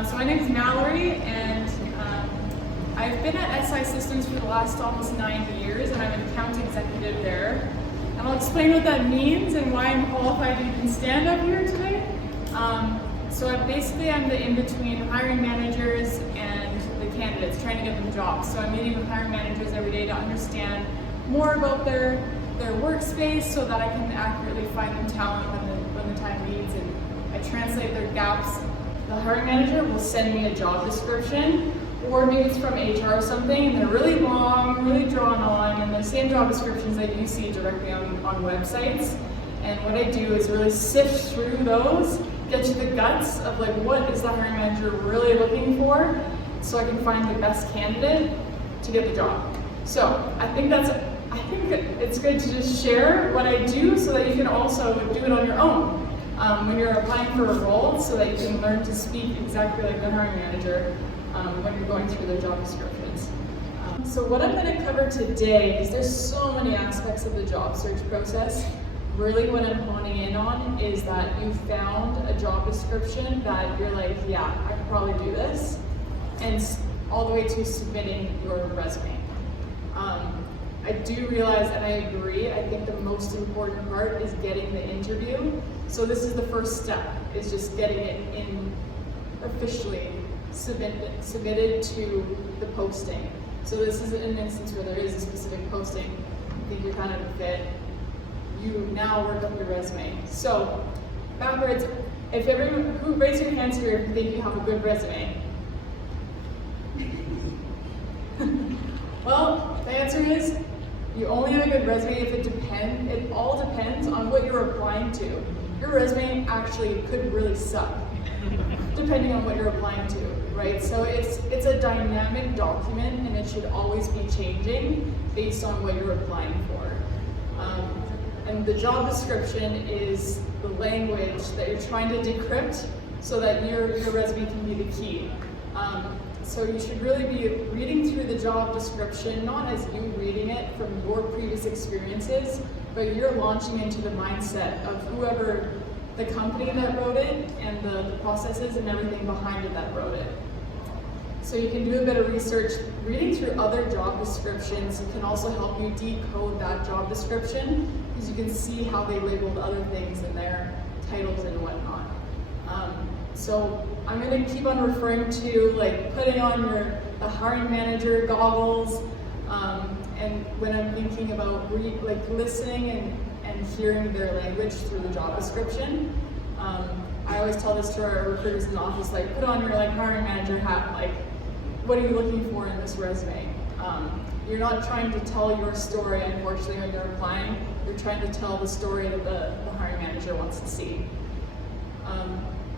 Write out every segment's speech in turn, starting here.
So my name is Malorie, and I've been at SI Systems for the last almost 9 years, and I'm an account executive there. And I'll explain what that means and why I'm qualified to even stand up here today. So I'm the in-between hiring managers and the candidates, trying to get them jobs. So I'm meeting with hiring managers every day to understand more about their workspace so that I can accurately find them talent when the time needs, and I translate their gaps. The hiring manager will send me a job description, or maybe it's from HR or something, and they're really long, really drawn on, and the same job descriptions that you see directly on websites. And what I do is really sift through those, get to the guts of like what is the hiring manager really looking for, so I can find the best candidate to get the job. So I think it's good to just share what I do so that you can also do it on your own when you're applying for a role, so that you can learn to speak exactly like the hiring manager when you're going through their job descriptions. So what I'm going to cover today, because there's so many aspects of the job search process, really what I'm honing in on is that you found a job description that you're like, yeah, I could probably do this, and all the way to submitting your resume. I do realize, and I agree, I think the most important part is getting the interview. So this is the first step, is just getting it in officially submitted to the posting. So this is an instance where there is a specific posting. I think you're kind of a fit. You now work up your resume. So backwards, if everyone, who raise your hands here if you think you have a good resume? Well, the answer is you only have a good resume if it all depends on what you're applying to. Your resume actually could really suck, depending on what you're applying to, right? So it's a dynamic document, and it should always be changing based on what you're applying for. And the job description is the language that you're trying to decrypt so that your resume can be the key. So you should really be reading through the job description, not as you reading it from your previous experiences, but you're launching into the mindset of whoever the company that wrote it and the processes and everything behind it that wrote it. So you can do a bit of research. Reading through other job descriptions can also help you decode that job description, because you can see how they labeled other things in their titles and whatnot. So I'm going to keep on referring to like putting on the hiring manager goggles, and when I'm thinking about listening and hearing their language through the job description. I always tell this to our recruiters in the office, like put on your hiring manager hat, like what are you looking for in this resume? You're not trying to tell your story, unfortunately, when you're applying. You're trying to tell the story that the hiring manager wants to see.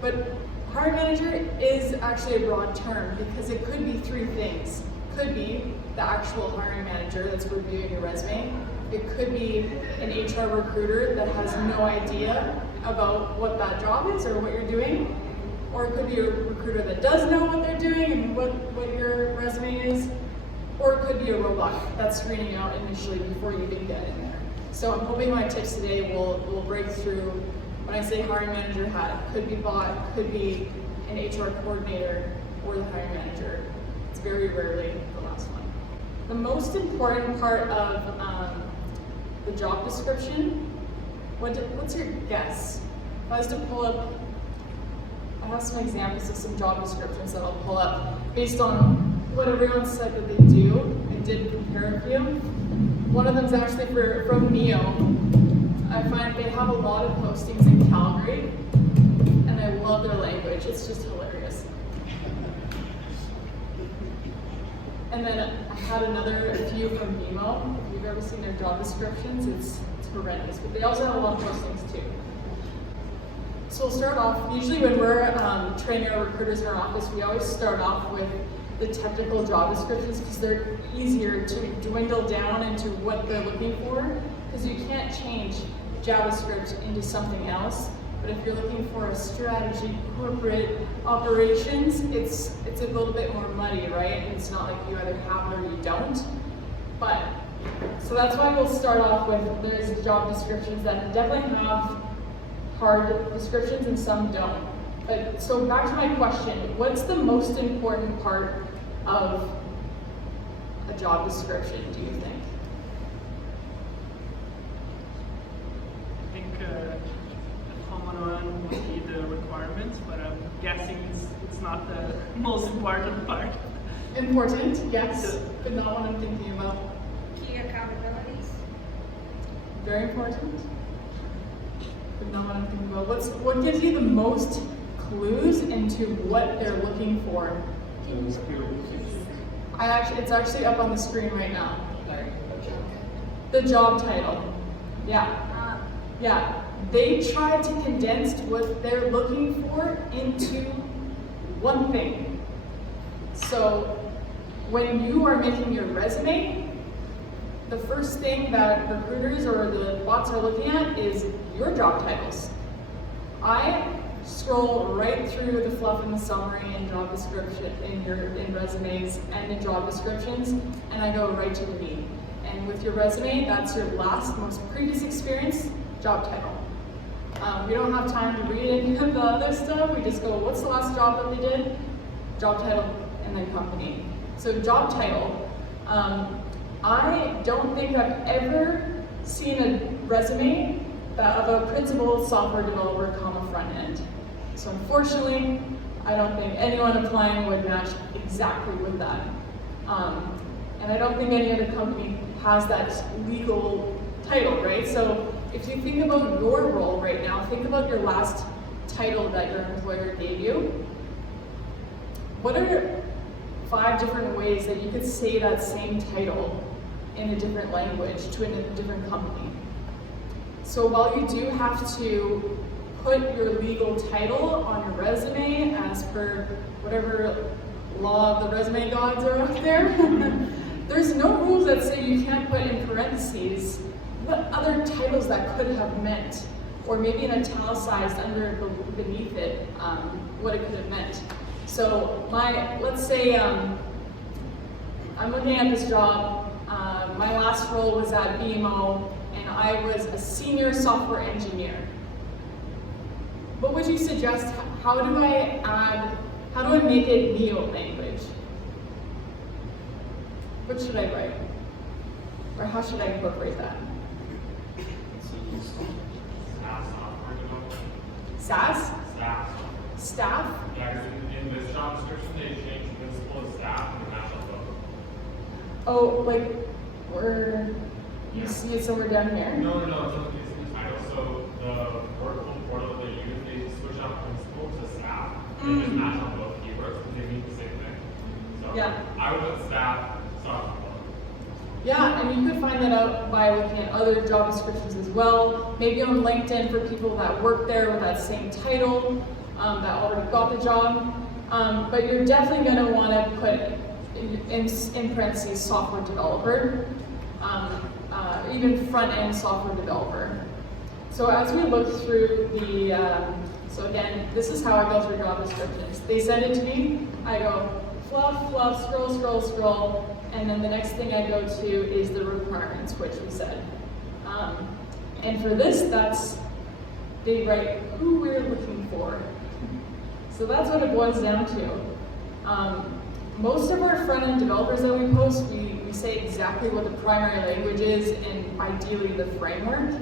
But hiring manager is actually a broad term, because it could be three things. It could be the actual hiring manager that's reviewing your resume. It could be an HR recruiter that has no idea about what that job is or what you're doing. Or it could be a recruiter that does know what they're doing and what your resume is. Or it could be a robot that's screening out initially before you even get in there. So I'm hoping my tips today will break through. When I say hiring manager hat, it could be bot, could be an HR coordinator, or the hiring manager. It's very rarely the last one. The most important part of the job description, what's your guess? If I was to pull up, I have some examples of some job descriptions that I'll pull up based on what everyone said that they do. I did compare a few. One of them is actually from Neo. I find they have a lot of postings in Calgary, and I love their language. It's just hilarious. And then I had a few from Nemo. If you've ever seen their job descriptions, it's horrendous. But they also have a lot of postings too. So we'll start off, usually when we're training our recruiters in our office, we always start off with the technical job descriptions, because they're easier to dwindle down into what they're looking for, because you can't change JavaScript into something else. But if you're looking for a strategy, corporate operations, it's a little bit more muddy, right? And it's not like you either have it or you don't. But, so that's why we'll start off with, there's job descriptions that definitely have hard descriptions and some don't. But so back to my question, what's the most important part of a job description, do you think? I think a common one would be the requirements, but I'm guessing it's not the most important part. Important, yes, but not what I'm thinking about. Key accountabilities. Very important, but not what I'm thinking about. What gives you the most clues into what they're looking for? It's actually up on the screen right now. The job title. Yeah. Yeah. They try to condense what they're looking for into one thing. So when you are making your resume, the first thing that recruiters or the bots are looking at is your job titles. I scroll right through the fluff and the summary and job description in resumes and in job descriptions, and I go right to the meat. And with your resume, that's your most previous experience, job title. We don't have time to read any of the other stuff. We just go, what's the last job that they did? Job title and then company. So job title. I don't think I've ever seen a resume of a principal software developer, front end. So unfortunately, I don't think anyone applying would match exactly with that. And I don't think any other company has that legal title, right? So if you think about your role right now, think about your last title that your employer gave you. What are 5 different ways that you could say that same title in a different language to a different company? So while you do have to put your legal title on your resume as per whatever law of the resume gods are out there, there's no rules that say you can't put in parentheses what other titles that could have meant, or maybe in italicized beneath it, what it could have meant. So let's say I'm looking at this job. My last role was at BMO, and I was a senior software engineer. What would you suggest? How do I make it neo language? What should I write? Or how should I incorporate that? SAS? Staff? Yeah, because in this job description, they changed principal to staff and national both. Oh, like, you see it somewhere down here? No, it's in the title. So the workflow portal that they use, they switch out principal to staff, and just match on both keywords because they mean the same thing. So Yeah. I would put staff, software. Yeah, and you could find that out by looking at other job descriptions as well. Maybe on LinkedIn for people that work there with that same title, that already got the job. But you're definitely going to want to put in parentheses software developer, even front-end software developer. So as we look through so again, this is how I go through job descriptions. They send it to me, I go fluff, scroll, and then the next thing I go to is the requirements, which we said. And for this, they write who we're looking for. So that's what it boils down to. Most of our front-end developers that we post, we say exactly what the primary language is and ideally the framework.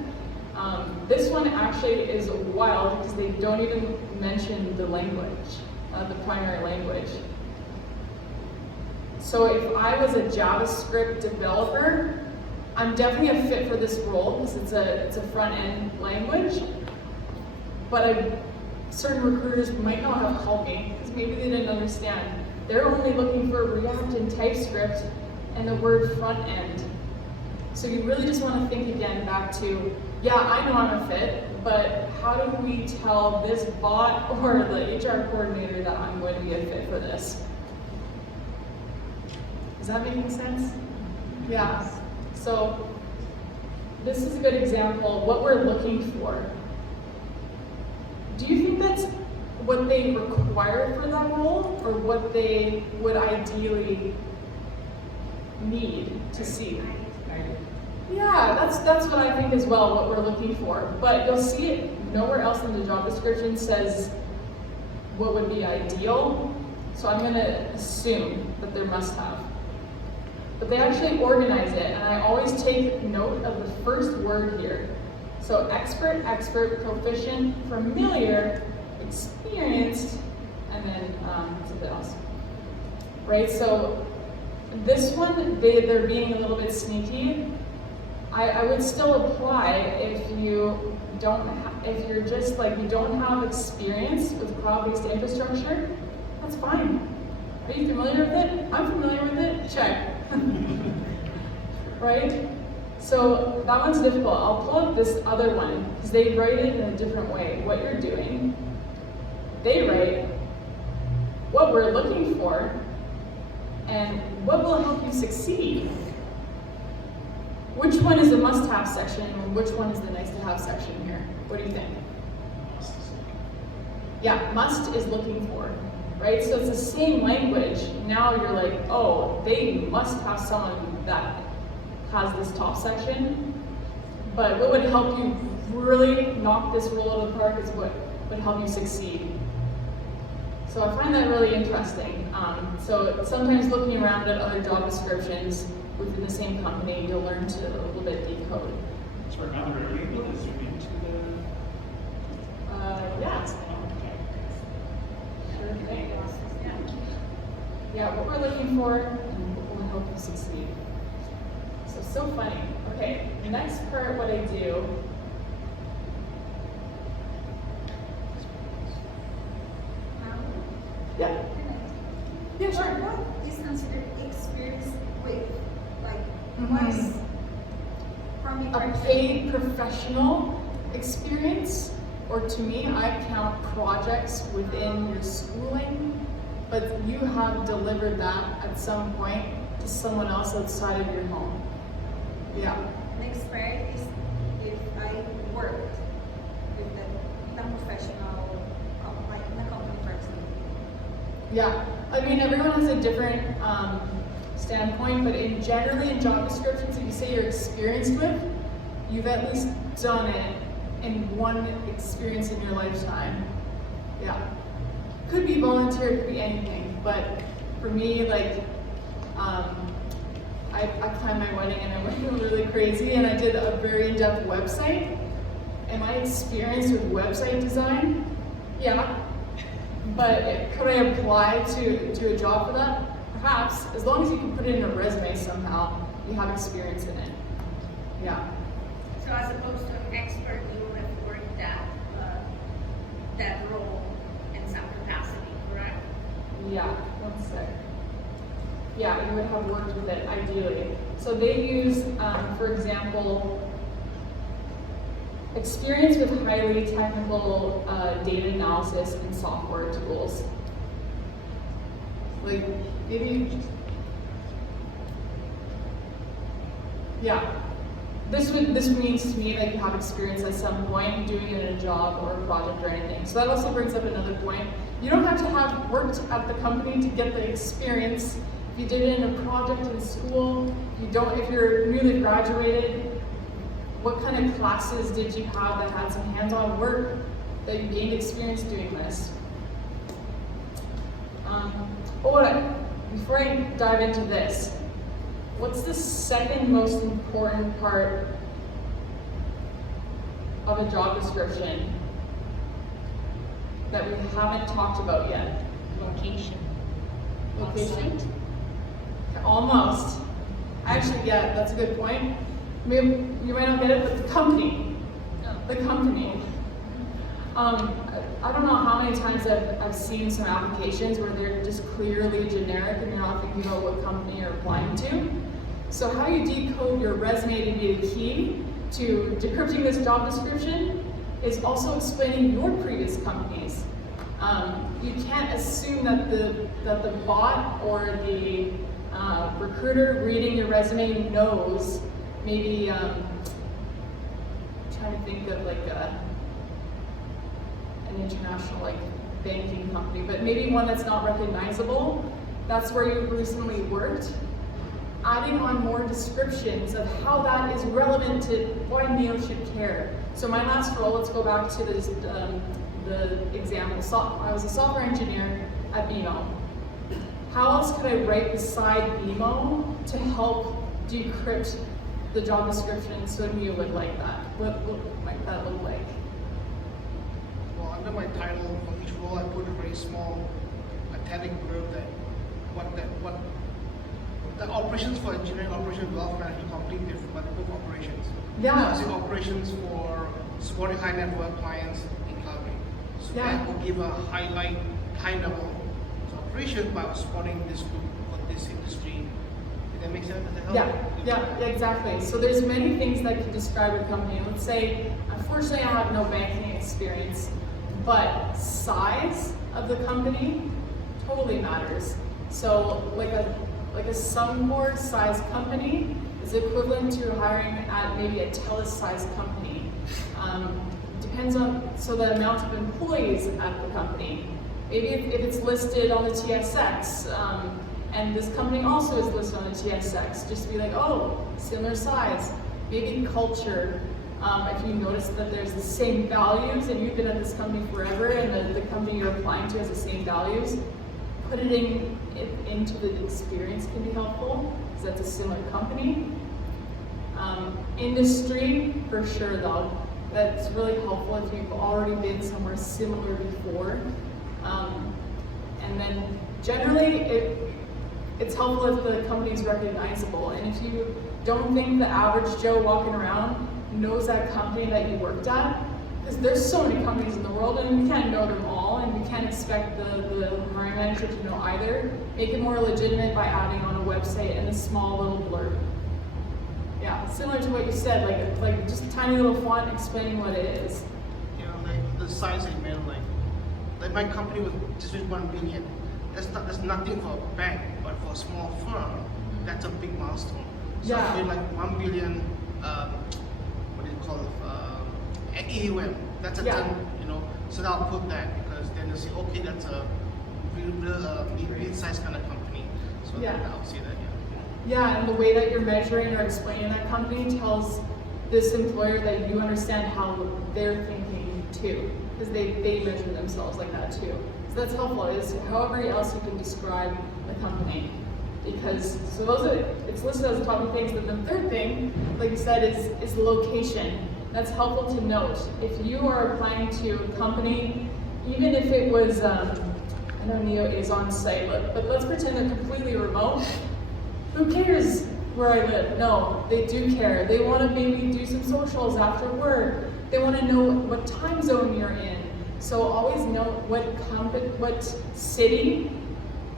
This one actually is wild because they don't even mention the language, the primary language. So if I was a JavaScript developer, I'm definitely a fit for this role because it's a front-end language. But certain recruiters might not have called me because maybe they didn't understand. They're only looking for React and TypeScript and the word front end. So you really just want to think again back to, yeah, I know I'm a fit, but how do we tell this bot or the HR coordinator that I'm going to be a fit for this? Is that making sense? Yeah. So this is a good example of what we're looking for. Do you think that's what they require for that role, or what they would ideally need to see? Yeah, that's what I think as well, what we're looking for. But you'll see it nowhere else in the job description says what would be ideal. So I'm going to assume that they're must-have. But they actually organize it, and I always take note of the first word here. So expert, proficient, familiar, experienced, and then something else. Right, so this one, they're being a little bit sneaky. I would still apply if you if you're just like, you don't have experience with cloud-based infrastructure, that's fine. Are you familiar with it? I'm familiar with it, check. Right? So that one's difficult. I'll pull up this other one, because they write it in a different way. What you're doing, they write what we're looking for, and what will help you succeed. Which one is the must-have section, and which one is the nice-to-have section here? What do you think? Yeah, must is looking for, right? So it's the same language. Now you're like, oh, they must have someone that has this top section. But what would help you really knock this role out of the park is what would help you succeed. So I find that really interesting. So sometimes looking around at other job descriptions within the same company, you'll learn to a little bit decode. So another label is zoom into the... Yeah. Sure thing. Yeah, what we're looking for and what will help you succeed. So funny. Okay, the next part, what I do. Yeah. Yeah, sure. What is considered experience with? Like, Mhm. what is from your A paid professional experience, or to me, I count projects within your schooling, but you have delivered that at some point to someone else outside of your home. Yeah. Next part is if I worked with the professional, like in a company person. Yeah, I mean, everyone has a different standpoint, but generally in job descriptions, if you say you're experienced with, you've at least done it in one experience in your lifetime. Yeah. Could be volunteer, could be anything, but for me, like, I planned my wedding and I went really crazy, and I did a very in-depth website. Am I experienced with website design? Yeah. But could I apply to a job for that? Perhaps, as long as you can put it in a resume somehow, you have experience in it. Yeah. So as opposed to an expert, you would have worked that role in some capacity, correct? Yeah, one sec. Yeah, you would have worked with it ideally. So they use, for example, experience with highly technical data analysis and software tools. Like, maybe, yeah. This means to me that you have experience at some point doing it in a job or a project or anything. So that also brings up another point. You don't have to have worked at the company to get the experience. If you did it in a project in school, if you're newly graduated, what kind of classes did you have that had some hands-on work that you gained experience doing this? Before I dive into this, what's the second most important part of a job description that we haven't talked about yet? Location. Location? Almost. Actually, yeah, that's a good point. Maybe you might not get it, but the company. The company. I don't know how many times I've seen some applications where they're just clearly generic and you're not thinking about what company you're applying to. So how you decode your resume to be the key to decrypting this job description is also explaining your previous companies. You can't assume that the bot or the recruiter reading your resume knows. Maybe I'm trying to think of like an international like banking company, but maybe one that's not recognizable. That's where you recently worked. Adding on more descriptions of how that is relevant to why Neo should care. So my last role, let's go back to this, the the example. I was a software engineer at BMO. How else could I write beside BMO to help decrypt the job description so it would look like that? What might that look like? Well, under my title for each role, I put a very small italic blurb that what the operations for engineering operations wealth management completely different, but both operations. Yeah. So I see operations for supporting high net worth clients in Calgary. So Yeah. that will give a highlight, high level operation by supporting this group for this industry. Did that make sense? Does that help? Yeah, exactly. So there's many things that can describe a company. Let's say, unfortunately, I have no banking experience, but size of the company totally matters. So like a Sunboard size company is equivalent to hiring at maybe a TELUS size company. Depends on the amount of employees at the company. Maybe if it's listed on the TSX, and this company also is listed on the TSX, just be like, oh, similar size. Maybe culture. If you notice that there's the same values and you've been at this company forever and the company you're applying to has the same values, put it into the experience can be helpful because that's a similar company. Industry, for sure though. That's really helpful if you've already been somewhere similar before. And then generally, it's helpful if the company is recognizable. And if you don't think the average Joe walking around knows that company that you worked at, because there's so many companies in the world and we can't know them all and we can't expect the hiring manager to know either. Make it more legitimate by adding on a website and a small little blurb. Yeah, similar to what you said, like just a tiny little font explaining what it is. You know, like the size I meant, like my company was just 1 billion. That's nothing for a bank, but for a small firm, that's a big milestone. So Yeah. I feel like 1 billion, what do you call it, AUM. That's a Yeah. thing, you know. So I'll put that because then they'll say, okay, that's a mid-sized kind of company. So Yeah. then I'll see that. Yeah, and the way that you're measuring or explaining that company tells this employer that you understand how they're thinking too, because they measure themselves like that too. So that's helpful. Is however else you can describe the company, because it's listed as a top of things. But the third thing, like you said, is location. That's helpful to note. If you are applying to a company, even if it was, I know Neo is on site, but let's pretend they're completely remote. Who cares where I live? No, they do care. They want to maybe do some socials after work. They want to know what time zone you're in. So always note what city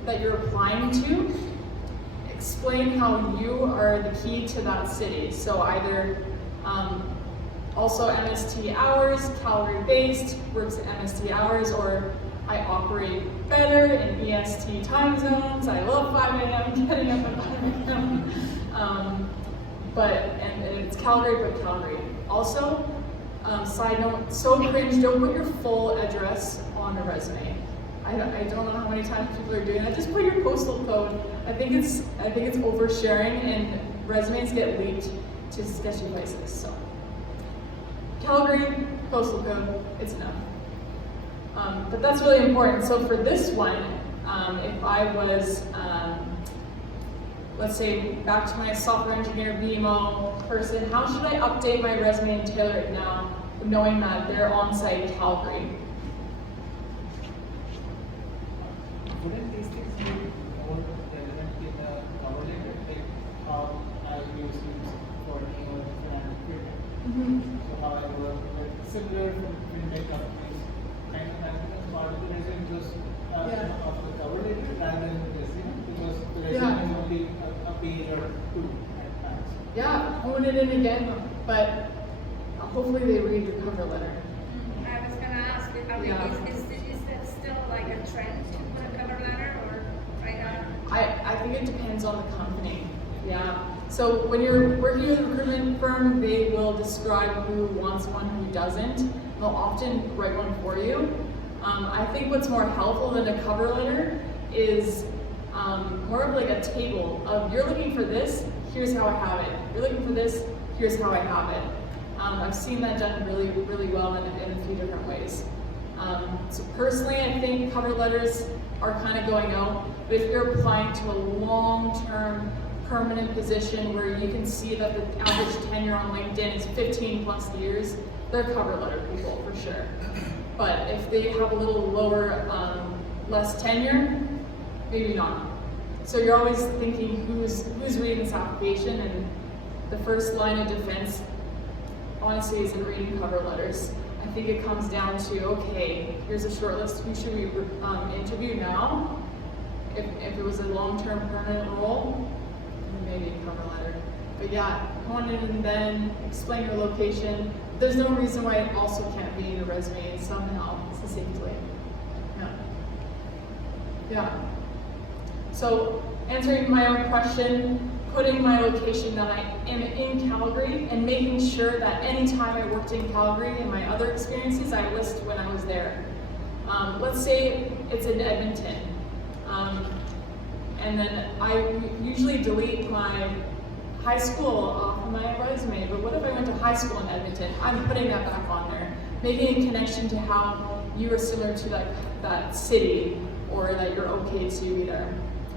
that you're applying to. Explain how you are the key to that city. So either also MST hours, Calgary-based, works at MST hours, or I operate better in EST time zones. I love 5 a.m. getting up at 5 a.m. And it's Calgary, but Calgary. Also, side note, so cringe, don't put your full address on a resume. I don't know how many times people are doing that. Just put your postal code. I think it's oversharing and resumes get leaked to sketchy places. So Calgary, postal code, it's enough. But that's really important. So for this one, if I was, let's say, back to my software engineer BMO person, how should I update my resume and tailor it now, knowing that they're on-site Calgary? Wouldn't these things be more relevant in a cover letter, like how I use for Neo and Decrypting? So how I work with similar fintech companies, kind of having as part of the resume just of the cover letter rather than the resume, because the resume is only a page or two at times. Yeah, hone it in again, but hopefully they read your cover letter. I was gonna ask, is that still like a trend to put a cover letter or right now? I think it depends on the company. Yeah. So when you're working with a recruitment firm, they will describe who wants one, who doesn't. They'll often write one for you. I think what's more helpful than a cover letter is more of like a table of you're looking for this, here's how I have it. You're looking for this, here's how I have it. I've seen that done really, really well in a few different ways. So personally, I think cover letters are kind of going out, but if you're applying to a long-term permanent position where you can see that the average tenure on LinkedIn is 15 plus years, they're cover letter people for sure. But if they have a little lower, less tenure, maybe not. So you're always thinking who's reading this application, and the first line of defense, honestly, isn't reading cover letters. I think it comes down to, okay, here's a short list, who should we interview now? If it was a long-term permanent role, maybe a cover letter. But yeah, go on in and then explain your location. There's no reason why it also can't be in your resume somehow, succinctly. Yeah. So answering my own question, putting my location that I am in Calgary and making sure that anytime I worked in Calgary in my other experiences, I list when I was there. Let's say it's in Edmonton. And then I usually delete my high school off of my resume, but what if I went to high school in Edmonton? I'm putting that back on there, making a connection to how you are similar to that city, or that you're okay to be there.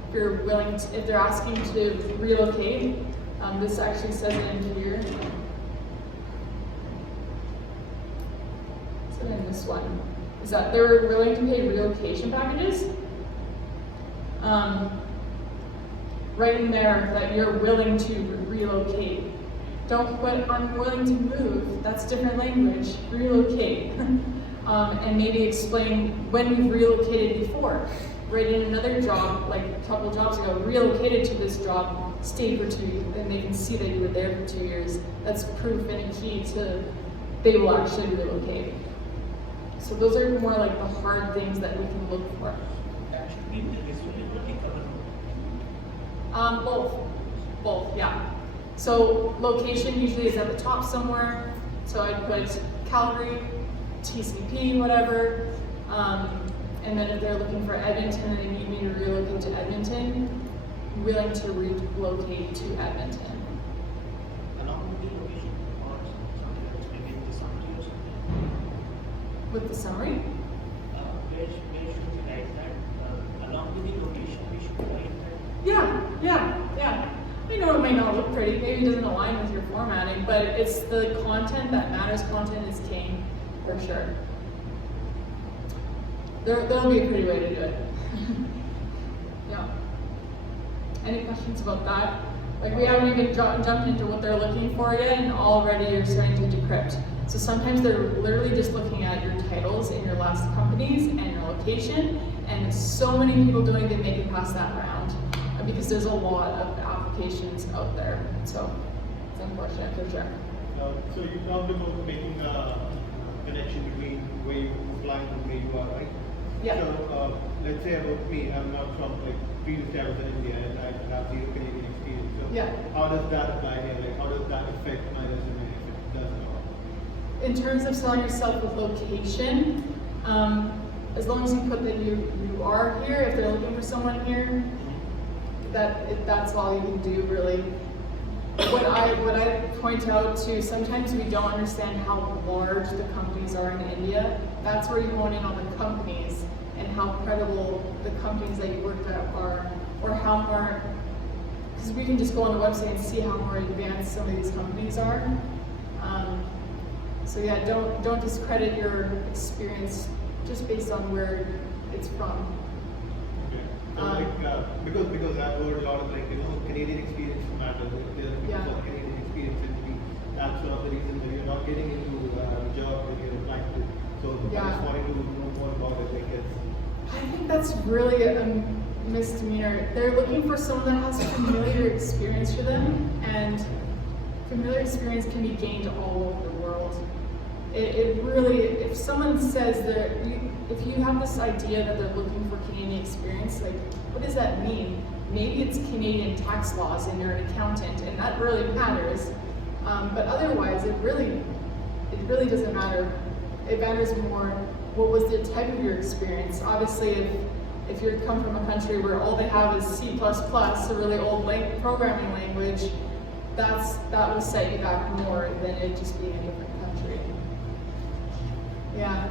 If you're willing to, if they're asking to relocate, this actually says it in here. So in this one, is that they're willing to pay relocation packages. Right in there that you're willing to relocate. Don't put I'm willing to move, that's different language, relocate. And maybe explain when you've relocated before. Right in another job, like a couple jobs ago, relocated to this job, stayed for 2 years, and they can see that you were there for 2 years. That's proof and a key to they will actually relocate. So those are more like the hard things that we can look for. That should be in the resume, but the cover. Both, yeah. So location usually is at the top somewhere. So I'd put Calgary, TCP, whatever. And then if they're looking for Edmonton and they need me to relocate to Edmonton, willing to relocate to Edmonton. Along with the location or something else, maybe the summary or something. With the summary? Where should we write that? Along with the location, we should write that. Yeah. I know it might not look pretty, maybe it doesn't align with your formatting, but it's the content that matters. Content is king, for sure. There'll be a pretty way to do it. Yeah. Any questions about that? Like we haven't even jumped into what they're looking for yet, and already you're starting to decrypt. So sometimes they're literally just looking at your titles in your last companies and your location, and so many people don't even make it past that round because there's a lot of applications out there. So it's unfortunate for sure. So you talked about making a connection between where you apply and where you are, right? Yeah. So let's say about me, I'm not from previously I was in India and I have zero Canadian experience. So Yeah. how does that apply here? Like how does that affect my resume if it does at all? In terms of selling yourself with location, as long as you put that you are here, if they're looking for someone here, that's all you can do really. What I point out to, sometimes we don't understand how large the companies are in India. That's where you hone in on the companies and how credible the companies that you worked at are, or how more, because we can just go on the website and see how more advanced some of these companies are. So yeah, don't discredit your experience just based on where it's from. Okay. So because I've heard a lot of Canadian experience matters. They're looking Yeah. for Canadian experience and that's one of the reasons that you're not getting into a job that you're applying to. So I Yeah. just wanted to know more about it, I guess. I think that's really a misdemeanor. They're looking for someone that has familiar experience for them, and familiar experience can be gained all over the world. It really, if someone says that, if you have this idea that they're looking for Canadian experience, like, what does that mean? Maybe it's Canadian tax laws and you're an accountant, and that really matters. But otherwise, it really doesn't matter. It matters more what was the type of your experience. Obviously, if you come from a country where all they have is C++, a really old programming language, that will set you back more than it just being a different country. Yeah.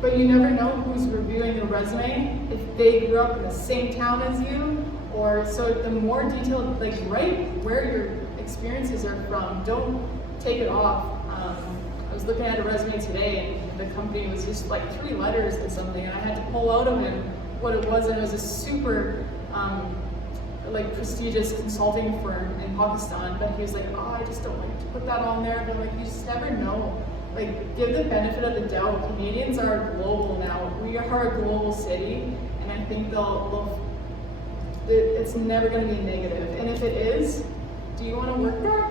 but you never know who's reviewing your resume, if they grew up in the same town as you, or so the more detailed, like write where your experiences are from, don't take it off. I was looking at a resume today and the company was just like 3 letters and something, and I had to pull out of it what it was, and it was a super like prestigious consulting firm in Pakistan, but he was like, oh, I just don't like to put that on there, but like you just never know. Like, give the benefit of the doubt. Canadians are global now. We are a global city, and I think it's never going to be negative. And if it is, do you want to work there?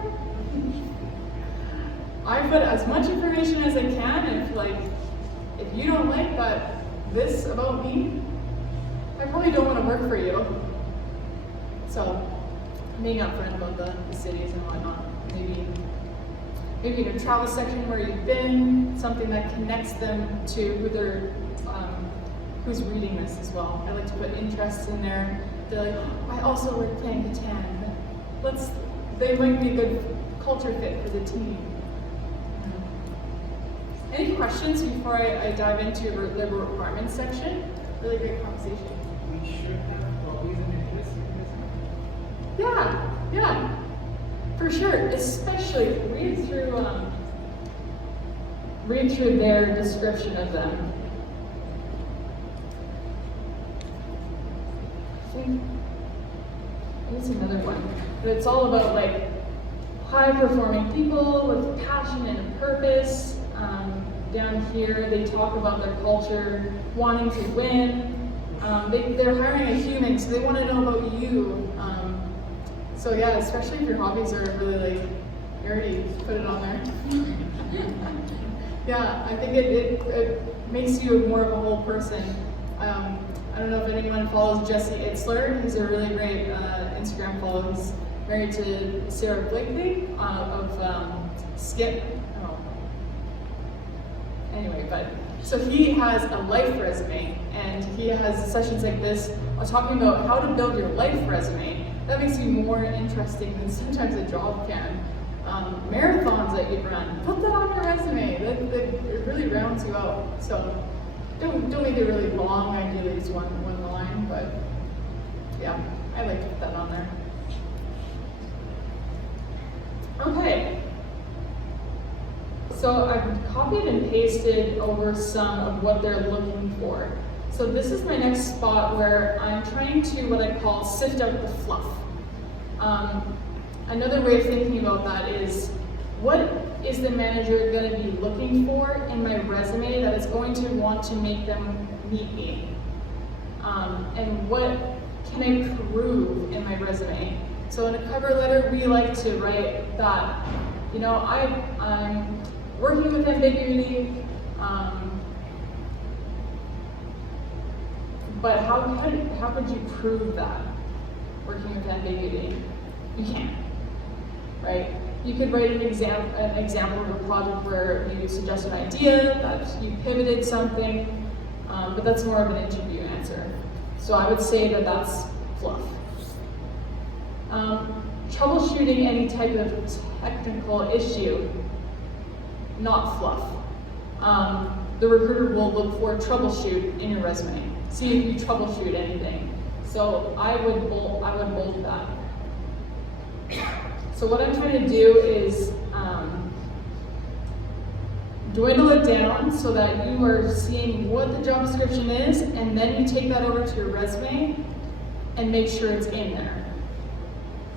I put as much information as I can. If you don't like this about me, I probably don't want to work for you. So, being upfront about the cities and whatnot, maybe in a travel section where you've been, something that connects them to who they're, who's reading this as well. I like to put interests in there. They're like, I also like playing Catan. They might be a good culture fit for the team. Any questions before I dive into the requirements section? Really great conversation. We should have hobbies and interests in this. Yeah, for sure. Especially read through their description of them. There's another one, but it's all about like high-performing people with passion and a purpose. Down here, they talk about their culture, wanting to win. They're hiring a human, so they want to know about you. So yeah, especially if your hobbies are really like, you already put it on there. Yeah, I think it makes you more of a whole person. I don't know if anyone follows Jesse Itzler. He's a really great Instagram follow. He's married to Sarah Blakely of Skip. Oh. Anyway, so he has a life resume, and he has sessions like this talking about how to build your life resume. That makes you more interesting than sometimes a job can. Marathons that you've run, put that on your resume. It really rounds you out. So don't make it really long. Ideally, it's one line, but yeah, I like to put that on there. Okay. So I've copied and pasted over some of what they're looking for. So this is my next spot where I'm trying to, what I call, sift out the fluff. Another way of thinking about that is, what is the manager going to be looking for in my resume that is going to want to make them meet me? And what can I prove in my resume? So in a cover letter, we like to write that, you know, I'm working with ambiguity, but how could you prove that, working with ambiguity? You can't, right? You could write an example of a project where you suggest an idea, that you pivoted something, but that's more of an interview answer. So I would say that that's fluff. Troubleshooting any type of technical issue, not fluff. The recruiter will look for troubleshoot in your resume. See if you troubleshoot anything. So I would bold that. So what I'm trying to do is dwindle it down so that you are seeing what the job description is, and then you take that over to your resume and make sure it's in there.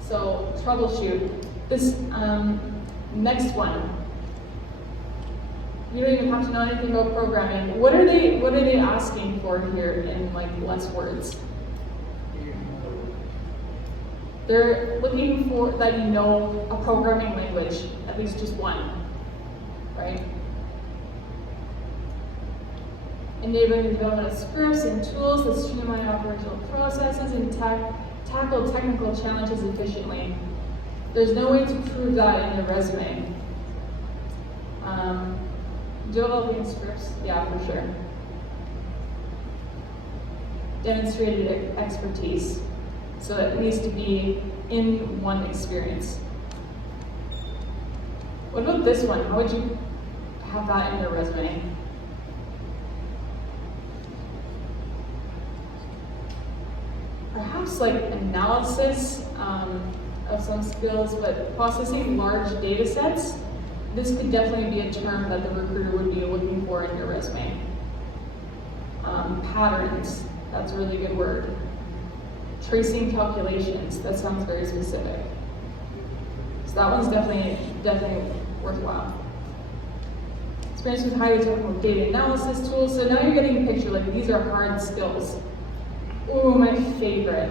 So troubleshoot. This next one. You don't even have to know anything about programming. What are they asking for here in like less words? They're looking for that you know a programming language, at least just one, right? Enabling the development of scripts and tools that streamline operational processes and tackle technical challenges efficiently. There's no way to prove that in your resume. Developing scripts, yeah, for sure. Demonstrated expertise. So it needs to be in one experience. What about this one? How would you have that in your resume? perhaps like analysis of some skills, but processing large data sets, this could definitely be a term that the recruiter would be looking for in your resume. Patterns, that's a really good word. Tracing calculations, that sounds very specific. So that one's definitely worthwhile. Experience with highly technical data analysis tools. So now you're getting a picture, like these are hard skills. Ooh, my favorite.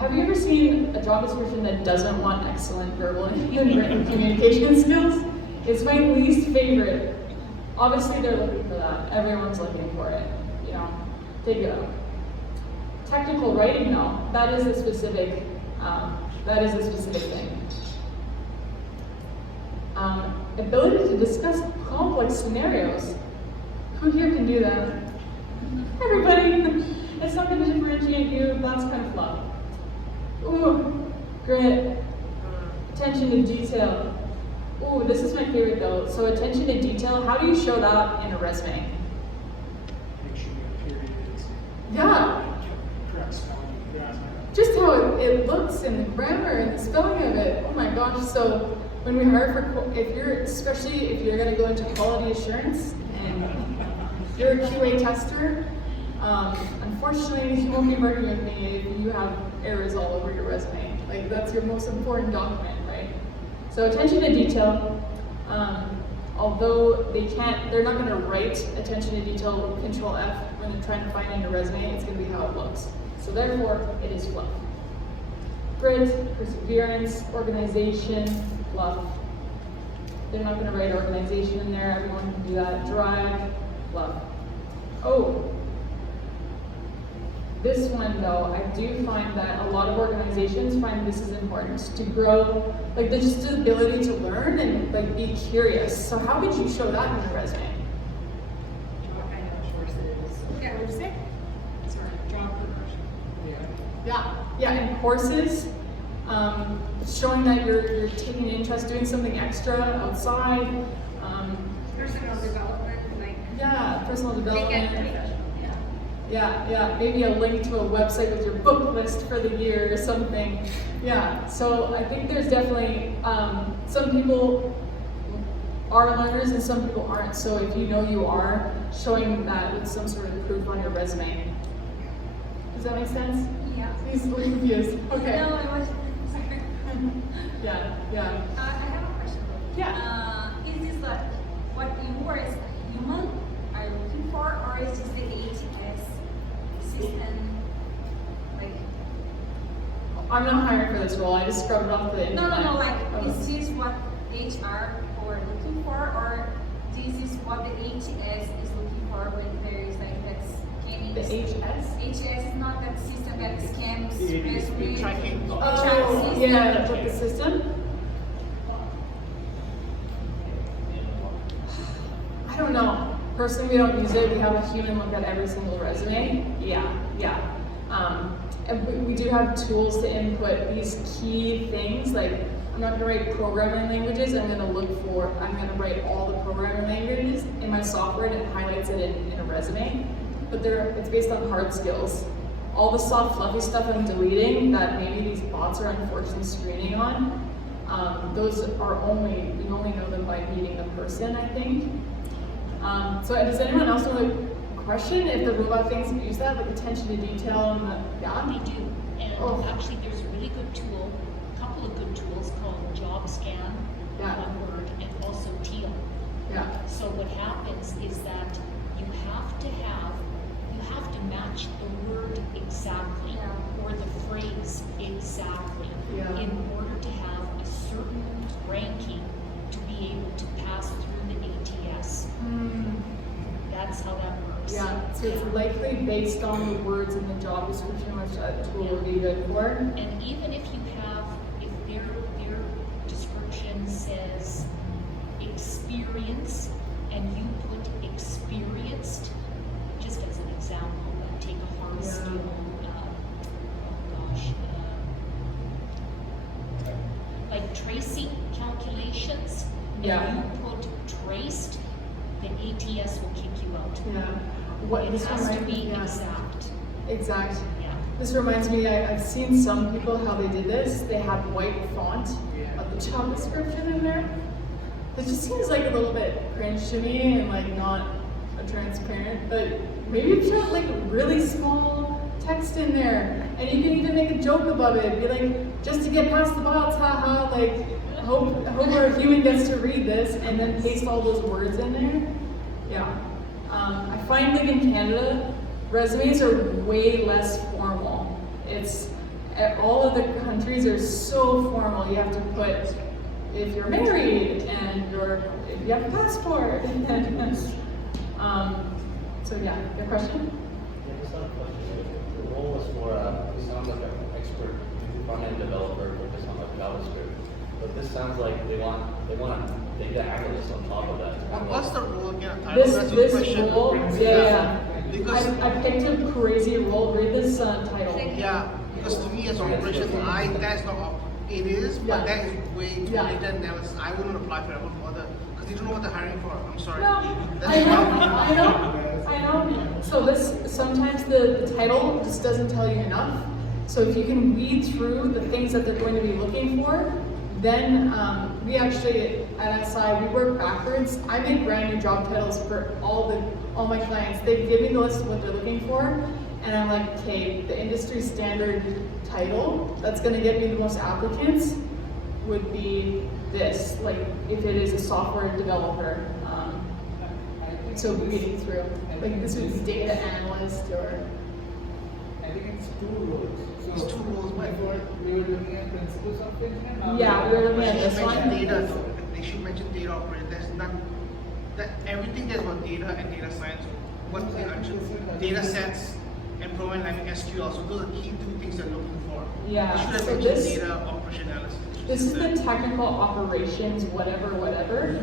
Have you ever seen a job description that doesn't want excellent verbal and written communication skills? It's my least favorite. Obviously they're looking for that. Everyone's looking for it. You know, take it out. Technical writing, no. That is a specific thing. Ability to discuss complex scenarios. Who here can do that? Everybody. It's not going to differentiate you. That's kind of fluff. Ooh, grit. Attention to detail. Ooh, this is my favorite though. So attention to detail. How do you show that in a resume? Make sure your periods. Yeah. Correct spelling. Yeah. Just how it looks and the grammar and the spelling of it. Oh my gosh. So when we hire for, especially if you're going to go into quality assurance and you're a QA tester, unfortunately you won't be working with me if you have errors all over your resume. Like that's your most important document, right? So attention to detail. Although they're not going to write attention to detail Control F when they're trying to find it in a resume. It's going to be how it looks. So therefore, it is fluff. Grit, perseverance, organization, fluff. They're not going to write organization in there. Everyone can do that. Drive, fluff. Oh, this one though, I do find that a lot of organizations find this is important to grow, like just the ability to learn and like be curious. So how would you show that in your resume? What kind of courses? Yeah, what did you say? Sorry, job progression. Yeah, and courses, showing that you're taking an interest, doing something extra outside. Personal development, like. Yeah, personal Make it development. professional. Yeah, maybe a link to a website with your book list for the year or something. Yeah, so I think there's definitely, some people are learners and some people aren't. So if you know you are, showing that with some sort of proof on your resume. Does that make sense? Yeah. Please look confused. Okay. No, I was, sorry. Yeah. I have a question. Yeah. Is this like what you as a human are looking for, or is this the ATS system? Like, I'm not hired for this role. I just scrubbed off the no, internet. like, Oh. is this what HR are looking for, or this is what the ATS is looking for when there is like that scanning? The HS? HS is not that system that scans The ATS resume. tracking. Oh, system. yeah, with the system? I don't know. Personally, we don't use it. We have a human look at every single resume. Yeah. And we do have tools to input these key things. Like, I'm not gonna write programming languages. I'm gonna write all the programming languages in my software and it highlights it in a resume. But it's based on hard skills. All the soft, fluffy stuff I'm deleting that maybe these bots are unfortunately screening on, those are you only know them by meeting the person, I think. So does anyone else know the question if the robot things use that, like attention to detail and They do, and Oh. actually there's a really good tool, a couple of good tools called Job Scan, Yeah. one word, and also Teal. Yeah. So what happens is that you have to match the word exactly, Yeah. or the phrase exactly, Yeah. in order to have a certain ranking to be able to pass through the ATS. That's how that works. Yeah, so it's likely based on the words in the job description, which that tool would be good for. And even if their description says experience and you put experienced, just as an example, take a hard Yeah. skill, like tracing calculations, Yeah. and you put traced, the ATS will kick you out. Yeah. It this one has to might- be yeah. exact. Exact. Yeah. This reminds me, I've seen some people how they did this. They had white font of the job description in there. It just seems like a little bit cringe to me and like not a transparent, but maybe you should have like really small text in there and you can even make a joke above it. Be like, just to get past the bots, haha, like, hope our human gets to read this, and then paste all those words in there. Yeah. I find like in Canada, resumes are way less formal. It's, all of the countries are so formal. You have to put if you're married and if you have a passport. So yeah, your question? Yeah, just have a question. The role is for, you sound like an expert front-end developer focused on like JavaScript, but this sounds like they want a data analyst on top of that. What's the role again? This role, yeah. Because I picked a crazy role. Read this title. yeah, because to me as an operation, that's not it is, but Yeah. that is way too Yeah. late analysis. I wouldn't apply for other because you don't know what they're hiring for. I'm sorry. No, That's I know. So sometimes the title just doesn't tell you enough. So if you can weed through the things that they're going to be looking for, then we actually at SI we work backwards. I make brand new job titles for all my clients. They give me the list of what they're looking for, and I'm like, okay, the industry standard title that's going to get me the most applicants would be this. Like if it is a software developer. So reading through, like this would be data analyst or. I think it's two roles. So It's two roles, but- before we were looking at principles of engineering. Now Yeah, we were looking at They this should one. mention data though. They should mention data operator. There's not that everything there's about data and data science. What they actually data sets and programming language SQL. So those are key two things they're looking for. Yeah, They should have so mentioned this- data operation analysis. This is the technical operations, whatever.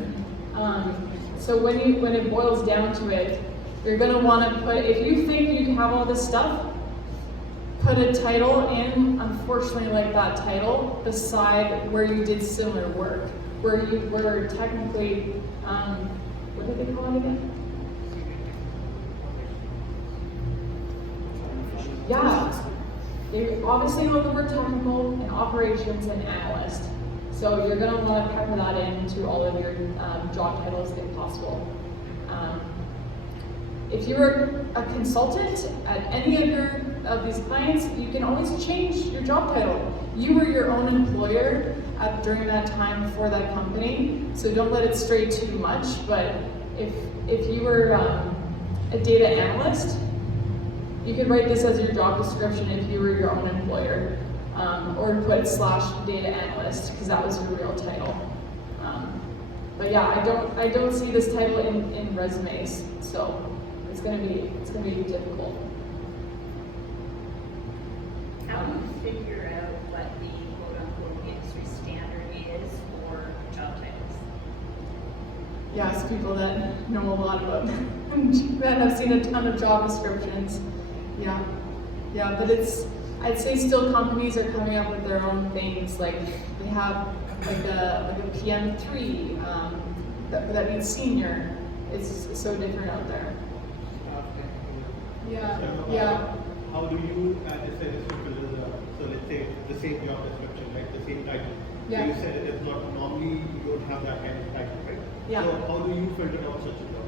So when it boils down to it, you're gonna want to put, if you think you have all this stuff, put a title in, unfortunately, like that title beside where you did similar work, where you were technically, what did they call it again? Yeah. You obviously know the word technical and operations and analyst. So you're going to want to pepper that into all of your job titles if possible. If you're a consultant at any of these clients, you can always change your job title. You were your own employer during that time for that company, so don't let it stray too much. But if you were a data analyst, you could write this as your job description if you were your own employer, or put /data analyst because that was your real title. But yeah, I don't see this title in resumes, so it's gonna be difficult. How do you figure out what the quote-unquote industry standard is for job titles? You ask people that know a lot about that have seen a ton of job descriptions. Yeah, but I'd say still companies are coming up with their own things. Like they have like a PM3 that means senior. It's so different out there. Yeah. How do you decide this so let's say the same job description, right? The same title. Yeah. So you said it is not normally you don't have that kind of title, right? Yeah. So how do you filter out such a job?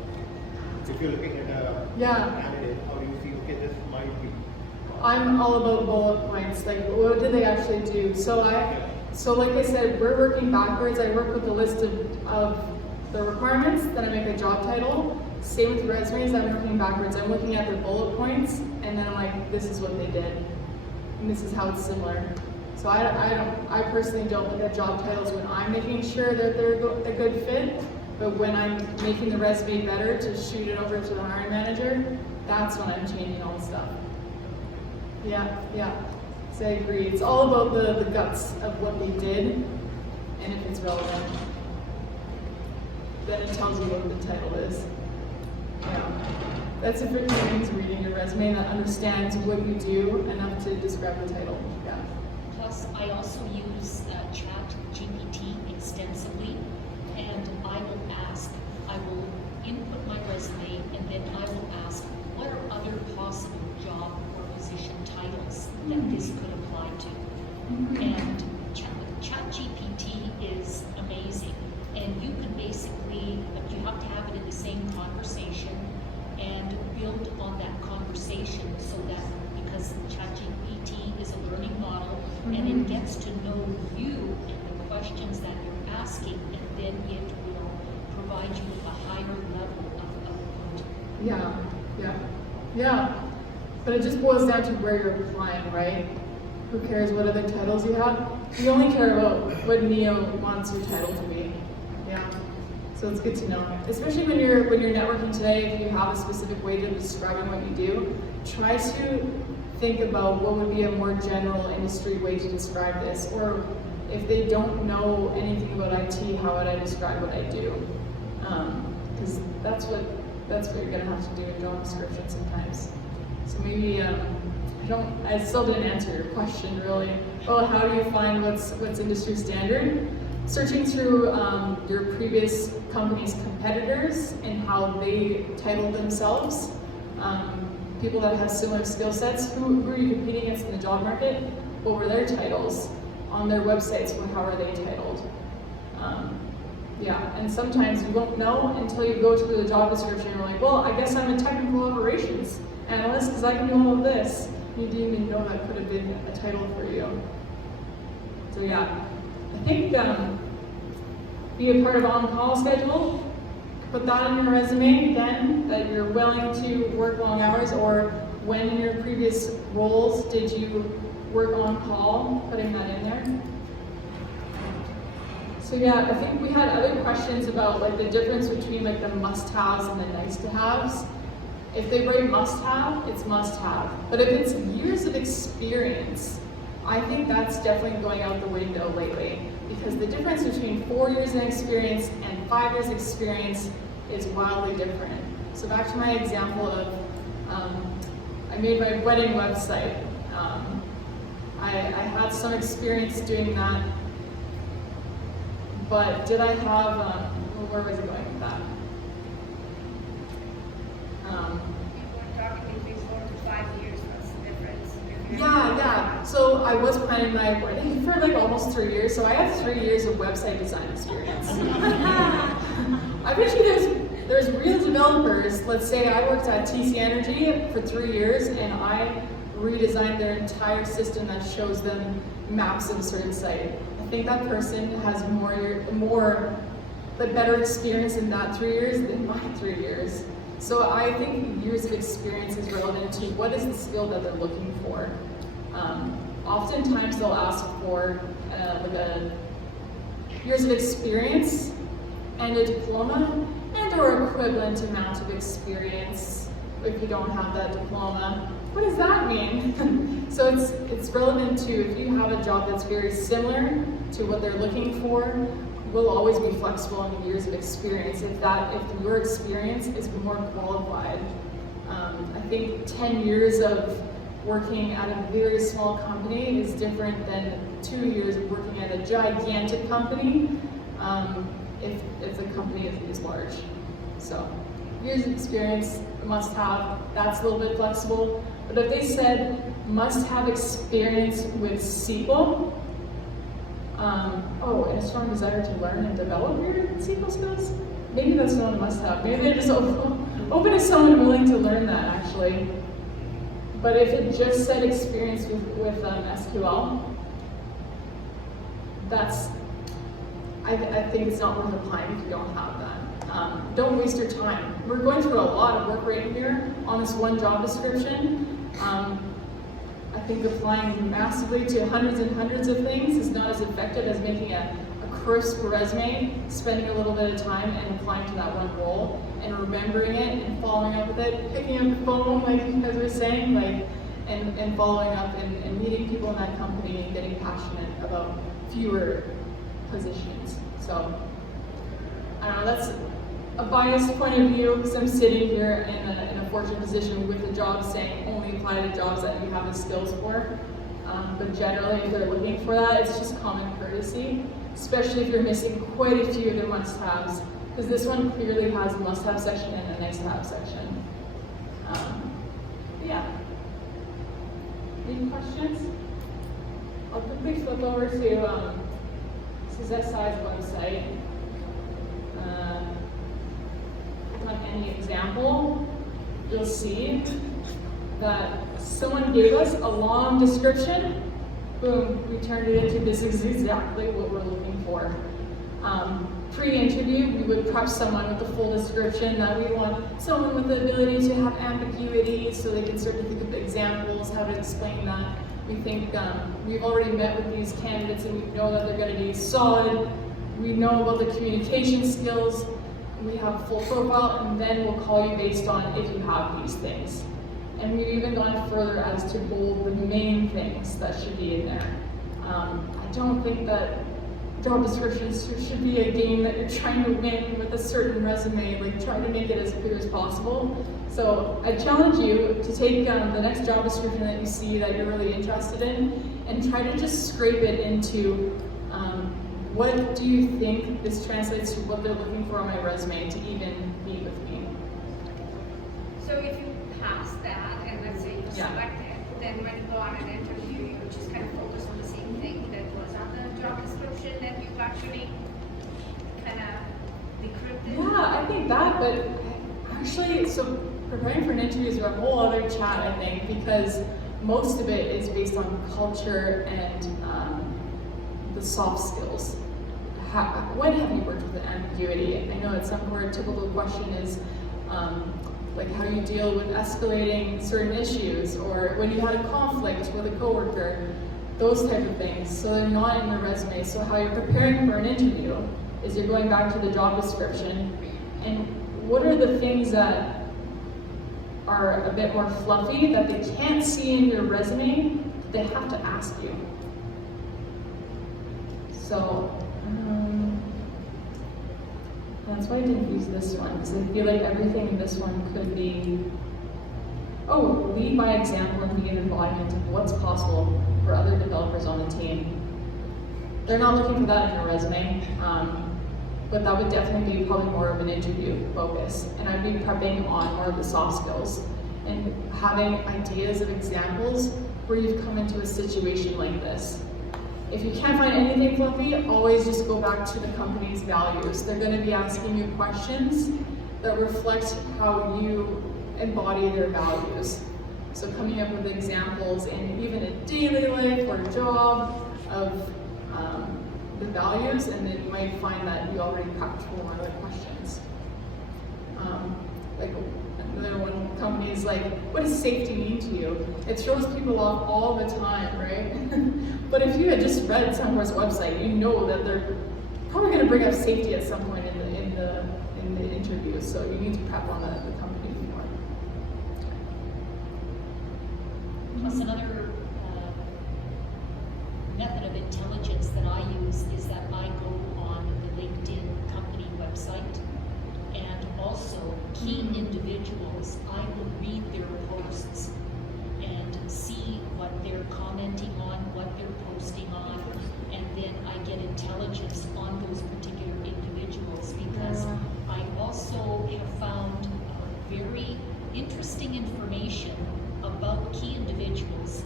If you're looking at a candidate, how do you see, okay, this might be? I'm all about bullet points. Like, what did they actually do? So like I said, we're working backwards. I work with a list of the requirements, then I make a job title. Same with resumes, I'm working backwards. I'm looking at the bullet points, and then I'm like, this is what they did, and this is how it's similar. So I personally don't look at job titles when I'm making sure that they're a good fit, but when I'm making the resume better to shoot it over to the hiring manager, that's when I'm changing all the stuff. Yeah. So I agree. It's all about the guts of what they did, and if it's relevant, then it tells you what the title is. Yeah. That's if it means reading your resume that understands what you do enough to describe the title. Yeah. Plus, I also use ChatGPT extensively, and I will input my resume, and then I will ask, what are other possible job or position titles that this could apply to. And ChatGPT is amazing, and you can basically, but you have to have it in the same conversation and build on that conversation so that, because ChatGPT is a learning model and it gets to know you and the questions that you're asking, and then it will provide you with a higher level of output. Yeah. But it just boils down to where you're applying, right? Who cares what other titles you have? You only care about what Neo wants your title to be. Yeah. So it's good to know. Especially when you're networking today, if you have a specific way of describing what you do, try to think about what would be a more general industry way to describe this. Or if they don't know anything about IT, how would I describe what I do? Because that's what you're gonna have to do in job description sometimes. So maybe I still didn't answer your question really. Oh, how do you find what's industry standard? Searching through your previous company's competitors and how they titled themselves. People that have similar skill sets. Who are you competing against in the job market? What were their titles? On their websites, how are they titled? Yeah, and sometimes you won't know until you go to the job description and you're like, well, I guess I'm a technical operations analyst because I can do all of this. You didn't even know that could have been a title for you. So yeah, I think be a part of on-call schedule. Put that in your resume then, that you're willing to work long hours, or when in your previous roles did you work on call, putting that in there. So yeah, I think we had other questions about like the difference between like the must-haves and the nice-to-haves. If they write must-have, it's must-have. But if it's years of experience, I think that's definitely going out the window lately, because the difference between 4 years of experience and 5 years experience is wildly different. So back to my example of, I made my wedding website. I had some experience doing that, but did I have, where was it going with that? Yeah. So I was planning my wedding for like almost 3 years. So I have 3 years of website design experience. I bet you there's real developers. Let's say I worked at TC Energy for 3 years and I redesigned their entire system that shows them maps of a certain site. I think that person has the better experience in that 3 years than my 3 years. So I think years of experience is relevant to what is the skill that they're looking for. Oftentimes they'll ask for like a years of experience and a diploma and or equivalent amount of experience if you don't have that diploma. What does that mean? So it's relevant to if you have a job that's very similar to what they're looking for, we'll always be flexible in the years of experience if your experience is more qualified. I think 10 years of working at a very small company is different than 2 years of working at a gigantic company if the company is large. So years of experience, must have, that's a little bit flexible. But if they said must have experience with SQL, and a strong desire to learn and develop your SQL skills, maybe that's not a must have. Maybe they're just open to someone willing to learn that actually. But if it just said experience with SQL, I think it's not worth applying if you don't have that. Don't waste your time. We're going through a lot of work right here on this one job description. I think applying massively to hundreds and hundreds of things is not as effective as making a crisp resume, spending a little bit of time and applying to that one role and remembering it and following up with it, picking up the phone like you guys were saying, and following up and meeting people in that company and getting passionate about fewer positions. So I don't know, that's a biased point of view because I'm sitting here in a fortunate position with the job saying only apply to jobs that you have the skills for. But generally, if they're looking for that, it's just common courtesy, especially if you're missing quite a few of their must-haves, because this one clearly has a must-have section and a nice-to-have section. any questions? I'll quickly flip over to this is SI's website. On any example, you'll see that someone gave us a long description. Boom, we turned it into this is exactly what we're looking for. Pre-interview, we would prep someone with the full description that we want someone with the ability to have ambiguity so they can start to think of examples, how to explain that. We think we've already met with these candidates and we know that they're going to be solid. We know about the communication skills. We have a full profile, and then we'll call you based on if you have these things. And we've even gone further as to bold the main things that should be in there. I don't think that job descriptions should be a game that you're trying to win with a certain resume, like trying to make it as clear as possible. So I challenge you to take the next job description that you see that you're really interested in and try to just scrape it into what do you think this translates to what they're looking for on my resume to even meet with me. So if you pass that and let's say you Yeah. select it, then when you go on an interview, you just kind of focus on the same thing that was on the job description that you've actually kind of decrypted? Yeah, I think that, but actually, so preparing for an interview is a whole other chat, I think, because most of it is based on culture and the soft skills. When have you worked with ambiguity? I know at some point a typical question is like how you deal with escalating certain issues, or when you had a conflict with a coworker, those type of things. So they're not in your resume. So how you're preparing for an interview is you're going back to the job description and what are the things that are a bit more fluffy that they can't see in your resume, they have to ask you. So that's why I didn't use this one, because I feel like everything in this one could be, lead by example and be an embodiment of what's possible for other developers on the team. They're not looking for that in your resume, but that would definitely be probably more of an interview focus. And I'd be prepping on more of the soft skills and having ideas of examples where you've come into a situation like this. If you can't find anything fluffy, always just go back to the company's values. They're going to be asking you questions that reflect how you embody their values. So coming up with examples in even a daily life or a job of the values, and then you might find that you already prepped for more of the questions. Like another one, companies like, what does safety mean to you? It throws people off all the time, right? But if you had just read somewhere's website, you know that they're probably going to bring up safety at some point in the interview. So you need to prep on the company more. Plus another method of intelligence that I use is that I go on the LinkedIn company website, and also key individuals, I will read their posts and see what they're commenting on, what they're posting on, and then I get intelligence on those particular individuals, because I also have found very interesting information about key individuals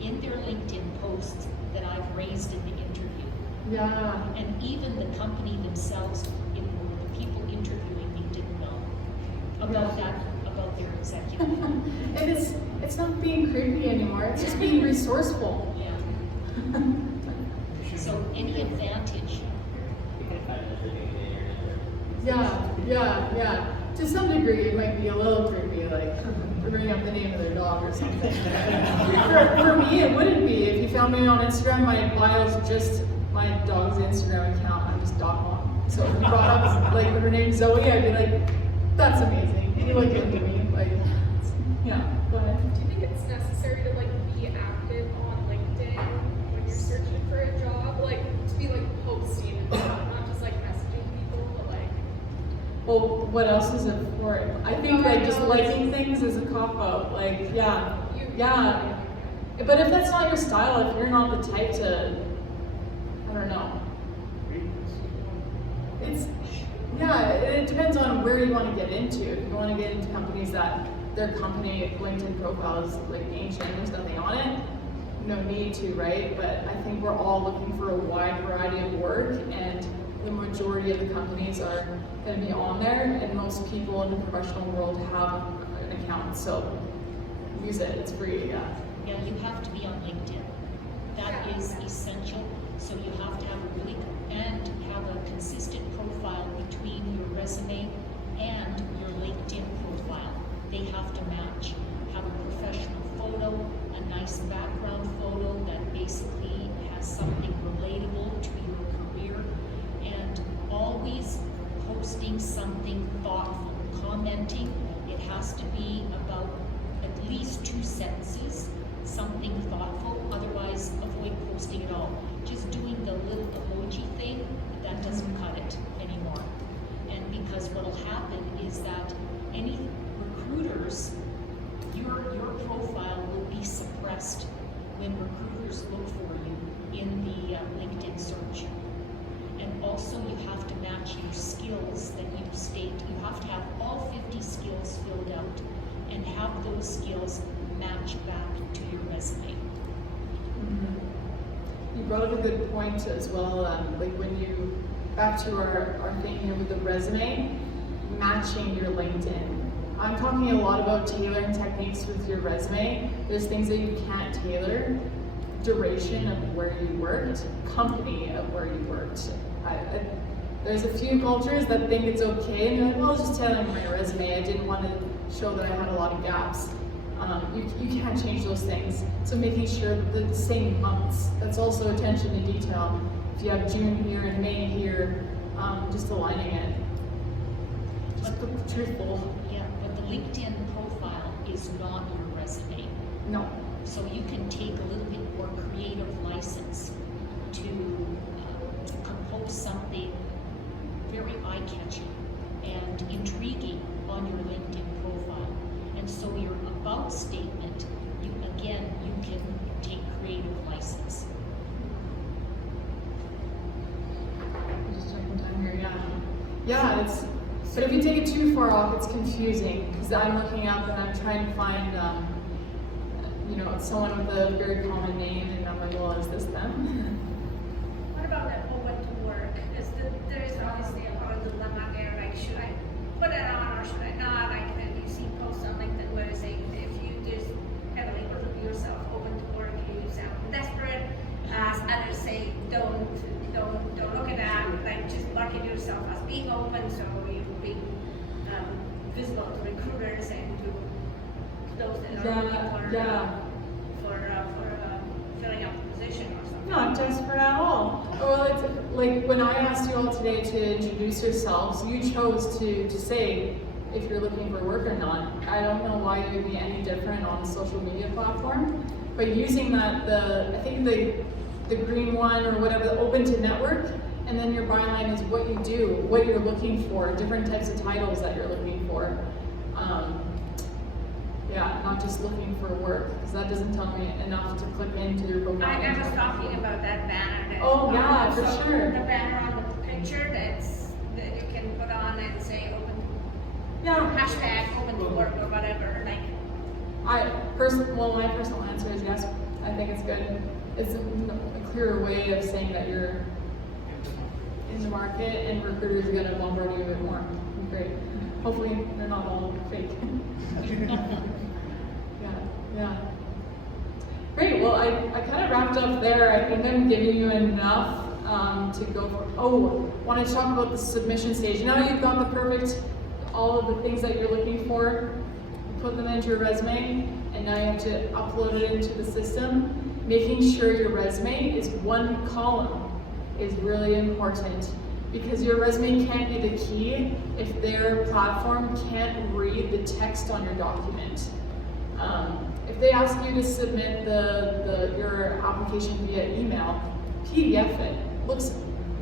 in their LinkedIn posts that I've raised in the interview. Yeah. And even the company themselves, the people interviewing me didn't know about that, about their executive. And it's not being creepy anymore, it's just being resourceful. Yeah. So any advantage. Yeah. To some degree, it might be a little creepy, like bringing up the name of their dog or something. For me, it wouldn't be. If you found me on Instagram, my bio is just my dog's Instagram account. I'm just dog mom. So if you brought up like her name's Zoe, I'd be like, that's amazing. You look into me, like, yeah. Go ahead. Do you think it's necessary to like be active on LinkedIn when you're searching for a job, like to be like posting and stuff, not just like messaging people, but like? Well, what else is it for? I think like just liking things is a cop-out. Like, yeah. But if that's not your style, if you're not the type to, I don't know. It depends on where you want to get into. If you want to get into companies that their company LinkedIn profile is like ancient, there's nothing on it, no need to, right? But I think we're all looking for a wide variety of work, and the majority of the companies are going to be on there, and most people in the professional world have an account, so use it, it's free, yeah. Yeah, you have to be on LinkedIn. That is essential. So you have to have a really, and have a consistent profile between your resume and your LinkedIn profile. They have to match. Have a professional photo, a nice background photo that basically has something relatable to your career, and always posting something thoughtful, commenting. It has to be about at least 2 sentences, something thoughtful, otherwise avoid posting at all. Just doing the little emoji thing, that doesn't cut it anymore. And because what'll happen is that any recruiters, your profile will be suppressed when recruiters look for you in the LinkedIn search. And also you have to match your skills that you state. You have to have all 50 skills filled out and have those skills match back to your resume. You brought up a good point as well, like when you, back to our thing here with the resume, matching your LinkedIn. I'm talking a lot about tailoring techniques with your resume. There's things that you can't tailor. Duration of where you worked, company of where you worked. There's a few cultures that think it's okay, and you're like, well, it's just tailoring my resume. I didn't want to show that I had a lot of gaps. You can't change those things. So making sure that the same months, that's also attention to detail. If you have June here and May here, just aligning it. Just truthful. Yeah, but the LinkedIn profile is not your resume. No. So you can take a little bit more creative license to compose something very eye-catching and intriguing on your LinkedIn profile. And so your about statement, you can take creative license. Just checking time here, yeah. Yeah, but if you take it too far off, it's confusing, because I'm looking up and I'm trying to find, someone with a very common name, and I'm like, well, is this them? What about that open to work? Because there is obviously a lot of dilemma there, like should I put it on or should I not? Like then you see posts on LinkedIn where they say if you just heavily review yourself open to work, you sound desperate. Others say don't look at that, like just market yourself as being open so you be visible to recruiters and to those that are looking for filling up the position or something. Not desperate at all. Well, it's like when I asked you all today to introduce yourselves, you chose to say if you're looking for work or not. I don't know why it would be any different on a social media platform, but using that, I think the green one or whatever, the open to network, and then your byline is what you do, what you're looking for, different types of titles that you're looking for. Yeah, not just looking for work, because that doesn't tell me enough to click into your profile. I was talking about that banner. That oh yeah, for sure. The banner on the picture that you can put on and say open. Yeah. Hashtag open to work or whatever. Like. My personal answer is yes. I think it's good. It's a clearer way of saying that you're in the market, and recruiters are going to bombard you a bit more. Great. Hopefully they're not all fake. Yeah. Great. Well, I kind of wrapped up there. I think I'm giving you enough to go for. Oh, wanted to talk about the submission stage. Now you've got all of the things that you're looking for. You put them into your resume, and now you have to upload it into the system. Making sure your resume is one column is really important, because your resume can't be the key if their platform can't read the text on your document. If they ask you to submit your application via email, PDF it. Looks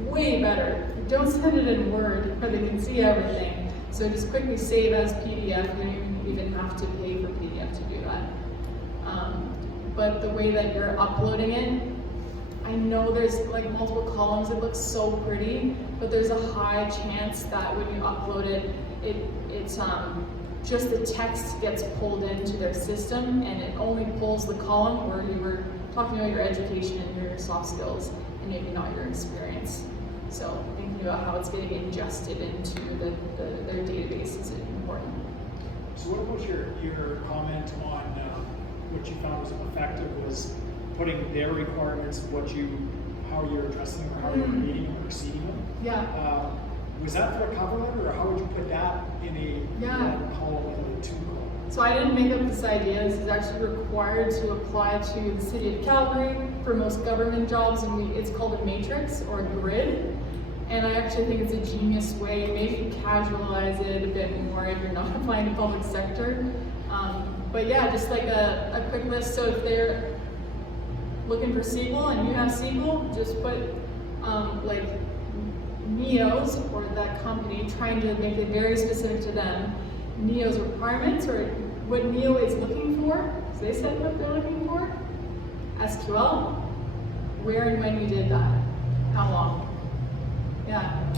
way better. Don't send it in Word where they can see everything. So just quickly save as PDF. You don't even have to pay for PDF to do that. But the way that you're uploading it, I know there's like multiple columns, it looks so pretty, but there's a high chance that when you upload it, it's just the text gets pulled into their system, and it only pulls the column where you were talking about your education and your soft skills, and maybe not your experience. So thinking about how it's getting ingested into their database is important. So what about your comment on what you found was effective was putting their requirements, how you're addressing them or how you're reading them or receiving them? Yeah. Was that for a cover letter, or how would you put that in a column and a 2 column? So I didn't make up this idea. This is actually required to apply to the city of Calgary for most government jobs, and it's called a matrix or a grid. And I actually think it's a genius way. Maybe casualize it a bit more if you're not applying to public sector. But yeah, just like a quick list. So if they're looking for SQL and you have SQL, just put like NEO's or that company, trying to make it very specific to them. NEO's requirements or what NEO is looking for. So they said what they're looking for. SQL, where and when you did that, how long. Yeah.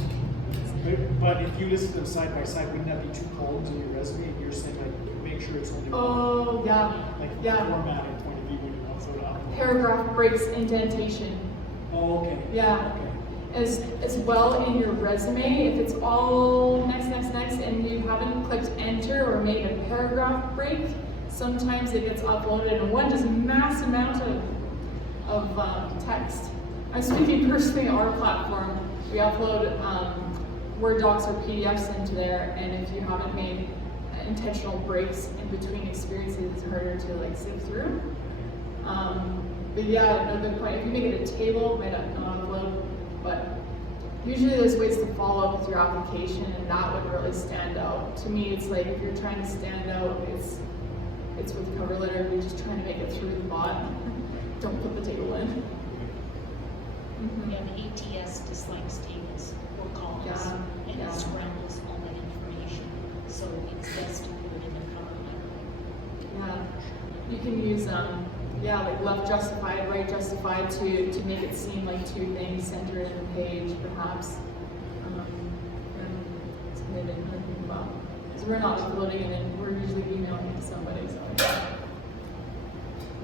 But if you listed them side by side, wouldn't that be 2 columns in your resume? And you're saying like make sure it's only Oh yeah. like from Yeah. a formatting point of view when you also upload. Paragraph breaks, indentation. Oh, okay. Yeah. Okay. As well in your resume, if it's all next, and you haven't clicked enter or made a paragraph break, sometimes it gets uploaded in one just mass amount of text. I'm speaking personally on our platform. We upload Word docs or PDFs into there, and if you haven't made intentional breaks in between experiences, it's harder to like sift through. But yeah, another point, if you make it a table, it might not upload, but usually there's ways to follow up with your application, and that would really stand out. To me, it's like if you're trying to stand out, it's with cover letter, you're just trying to make it through the bot. Don't put the table in. And ATS dislikes tables or columns, and it scrambles all that information. So it's best to put it in a cover letter. Yeah, you can use like left justified, right justified to make it seem like 2 things centered in the page, perhaps. And it's something to think about. Because we're not uploading it, and we're usually emailing it to somebody. So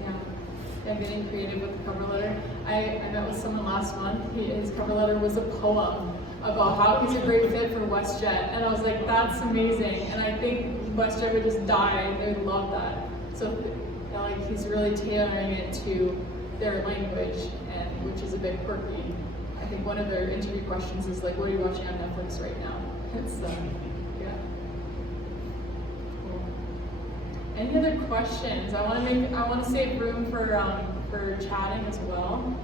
yeah, getting creative with the cover letter. I met with someone last month. His cover letter was a poem about how he's a great fit for WestJet, and I was like, that's amazing. And I think WestJet would just die. They would love that. So like he's really tailoring it to their language, and which is a bit quirky. I think one of their interview questions is like, what are you watching on Netflix right now? It's yeah. Cool. Any other questions? I want to save room for chatting as well.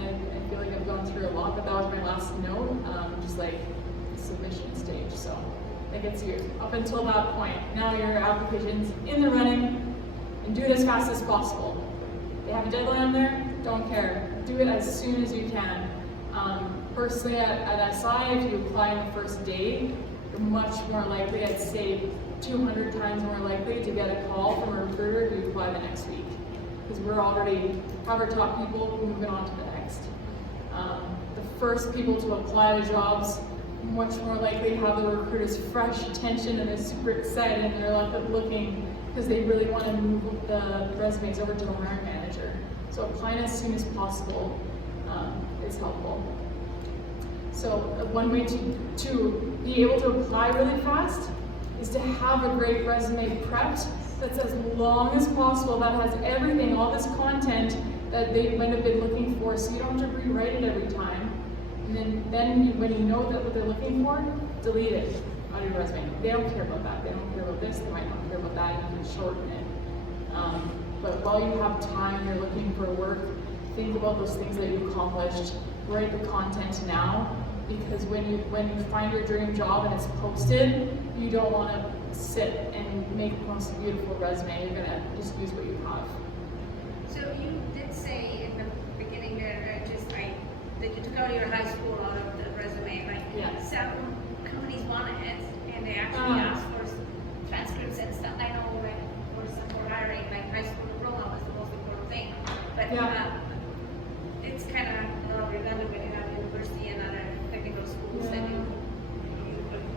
And I feel like I've gone through a lot, but that was my last note, just like the submission stage. So that gets you up until that point. Now your application's in the running, and do it as fast as possible. They have a deadline on there, don't care. Do it as soon as you can. Personally at SI, if you apply on the first day, you're much more likely, I'd say 200 times more likely to get a call from a recruiter who apply the next week. Because we're already have our top people moving on to the next. The first people to apply to jobs much more likely have the recruiter's fresh attention, and they're super excited, and they're like looking because they really want to move the resumes over to the hiring manager. So applying as soon as possible is helpful. So one way to be able to apply really fast is to have a great resume prepped that's as long as possible, that has everything, all this content that they might have been looking for, so you don't have to rewrite it every time. And then when you know that what they're looking for, delete it out of your resume. They don't care about that. They don't care about this. They might not care about that. You can shorten it. But while you have time, you're looking for work, think about those things that you accomplished. Write the content now, because when you find your dream job and it's posted, you don't want to sit and make the most beautiful resume. You're gonna just use what you have. So you did say in the beginning there, that you took out your high school out of the resume, right? Yeah. Some companies want it, and they actually ask for transcripts and stuff. I know, like, for hiring, like high school diploma was the most important thing. But it's kind of redundant when you have university and other technical schools that you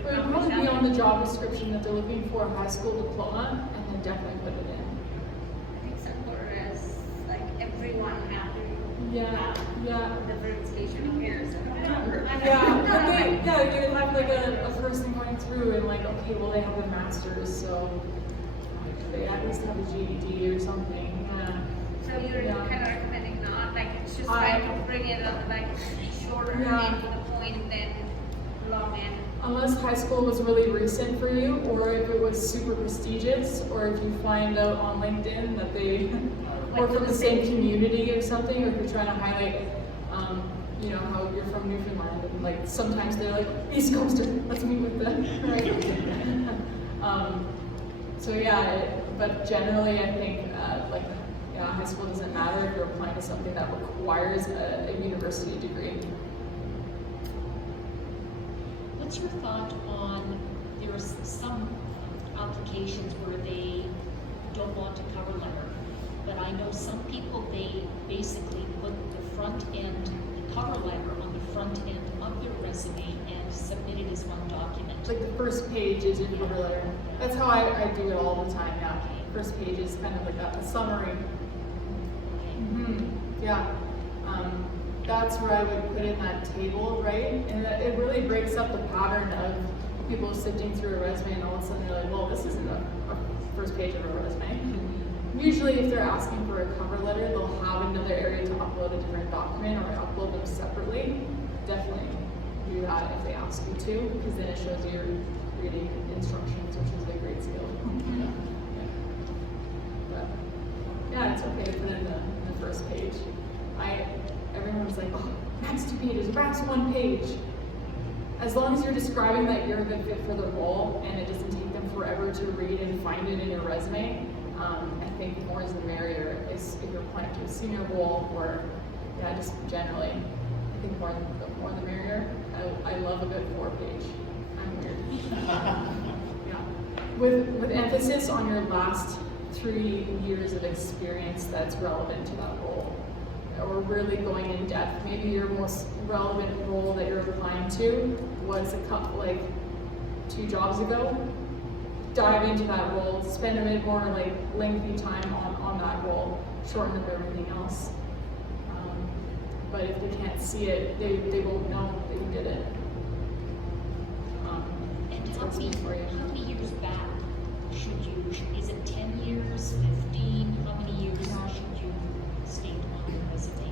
It would probably be on the job description that they're looking for a high school diploma, and then definitely put it in. I think some quarter as like every everyone have to Yeah, yeah. the verification of errors. Yeah, you would have like a person going through and like, okay, well they have a master's, so they at least have a GED or something. Yeah. So you're kind of recommending not, like it's just trying to bring it up like shorter and to the point than long in. Unless high school was really recent for you, or if it was super prestigious, or if you find out on LinkedIn that they work from the same community or something, or if you're trying to highlight, you know, how you're from Newfoundland, and like sometimes they're like, East Coaster, let's meet with them, right? So yeah, but generally I think like, you know, high school doesn't matter if you're applying to something that requires a university degree. What's your thought on, there's some applications where they don't want a cover letter, but I know some people, they basically put the front end, the cover letter on the front end of their resume and submit it as one document. Like the first page is your cover letter. That's how I do it all the time, yeah. First page is kind of like a summary. Yeah. That's where I would put in that table, right? And it really breaks up the pattern of people sifting through a resume and all of a sudden they're like, well, this isn't a first page of a resume. Usually if they're asking for a cover letter, they'll have another area to upload a different document or upload them separately. Definitely do that if they ask you to, because then it shows you're reading instructions, which is a great skill. But yeah, it's okay to put in the first page. Everyone's like, oh, max 2 pages, max 1 page. As long as you're describing that you're a good fit for the role and it doesn't take them forever to read and find it in your resume, I think more is the merrier. If you're applying to a senior role or just generally, I think more the merrier. I love a good 4-page. I'm weird. With emphasis on your last 3 years of experience that's relevant to that role. Or really going in depth. Maybe your most relevant role that you're applying to was a couple, like 2 jobs ago. Dive into that role, spend a bit more like lengthy time on that role, shorten up everything else. But if they can't see it, they won't know that you did it. And how many years back should you, is it 10 years, 15, how many years should you state on your resume?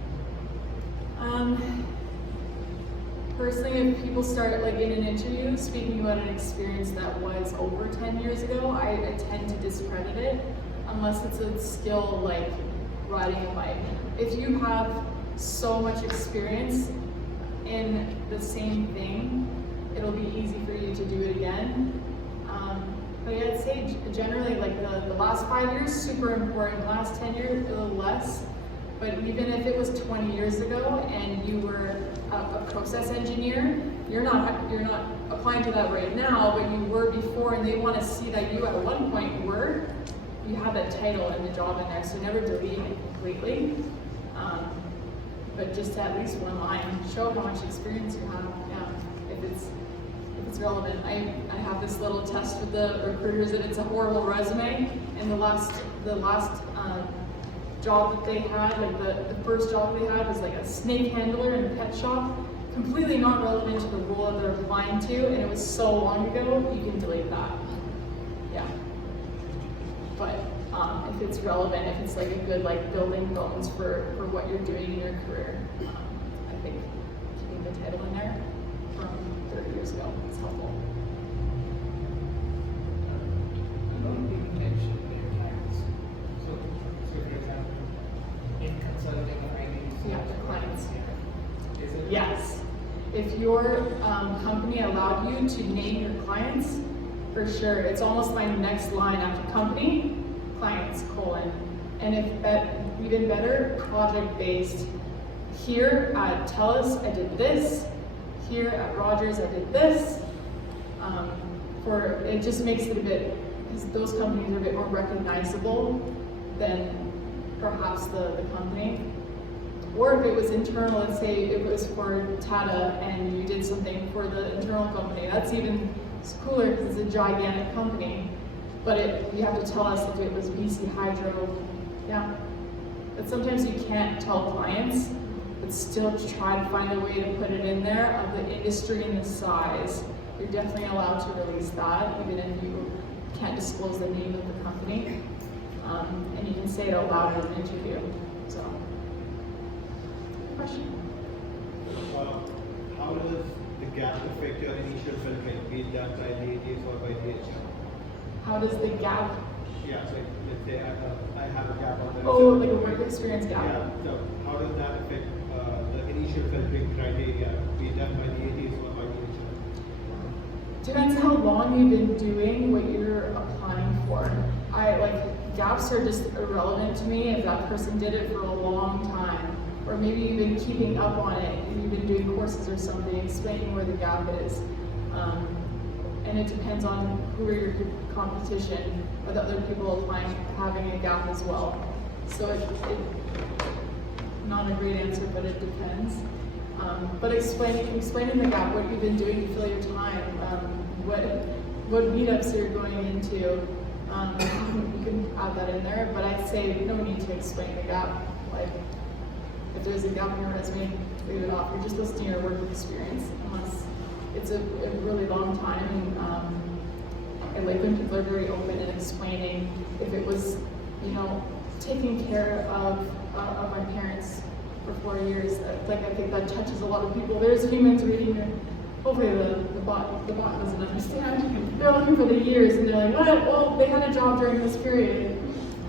Personally, if people start like in an interview speaking about an experience that was over 10 years ago, I tend to discredit it unless it's a skill like riding a bike. If you have so much experience in the same thing, it'll be easy for you to do it again. But yeah, I'd say generally like the last 5 years, super important. The last 10 years, a little less. But even if it was 20 years ago and you were a process engineer, you're not applying to that right now, but you were before, and they want to see that you at one point were. You have that title and the job in there, so never delete it completely. But just at least one line, show how much experience you have. Yeah, if it's relevant. I have this little test with the recruiters that it's a horrible resume, and the last job that they had, like the first job they had was like a snake handler in a pet shop, completely not relevant to the role that they're applying to, and it was so long ago, you can delete that. Yeah. But if it's relevant, if it's like a good like building bones for what you're doing in your career, I think keeping the title in there from 30 years ago is helpful. In consulting, I mean, Yeah, the clients. is it? Yes. If your company allowed you to name your clients, for sure. It's almost my next line after company, clients, colon. And if even better, project-based. Here at TELUS, I did this. Here at Rogers, I did this. It just makes it a bit, because those companies are a bit more recognizable than perhaps the company. Or if it was internal, let's say it was for Tata and you did something for the internal company, that's even cooler because it's a gigantic company. But you have to tell us if it was BC Hydro. Yeah, but sometimes you can't tell clients, but still try to find a way to put it in there of the industry and the size. You're definitely allowed to release that, even if you can't disclose the name of the company. And you can say it out loud in an interview. So, question? How does the gap affect your initial filtering, be it done by the ATS or by the HR? How does the gap? Yeah, so let's say I have a gap on the Oh, like a work experience gap. Yeah, so how does that affect the initial filtering criteria, be it done by the ATS or by the HR? Depends how long you've been doing what you're applying for. Gaps are just irrelevant to me if that person did it for a long time. Or maybe you've been keeping up on it, and you've been doing courses or something, explaining where the gap is. And it depends on who are your competition, or the other people applying, having a gap as well. So not a great answer, but it depends. But explaining the gap, what you've been doing to fill your time, what meetups you're going into, you can add that in there, but I'd say no need to explain the gap. Like, if there's a gap in your resume, leave it off. You're just listing your work experience, unless it's a really long time. And I like when people are very open in explaining. If it was, taking care of my parents for 4 years, I think that touches a lot of people. There's humans reading it. Hopefully the bot doesn't understand. They're looking for the years, and they're like, what? Well, they had a job during this period.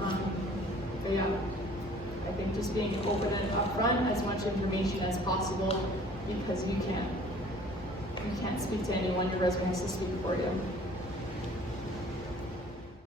But yeah, I think just being open and upfront, as much information as possible, because you can't speak to anyone. Your resume has to speak for you.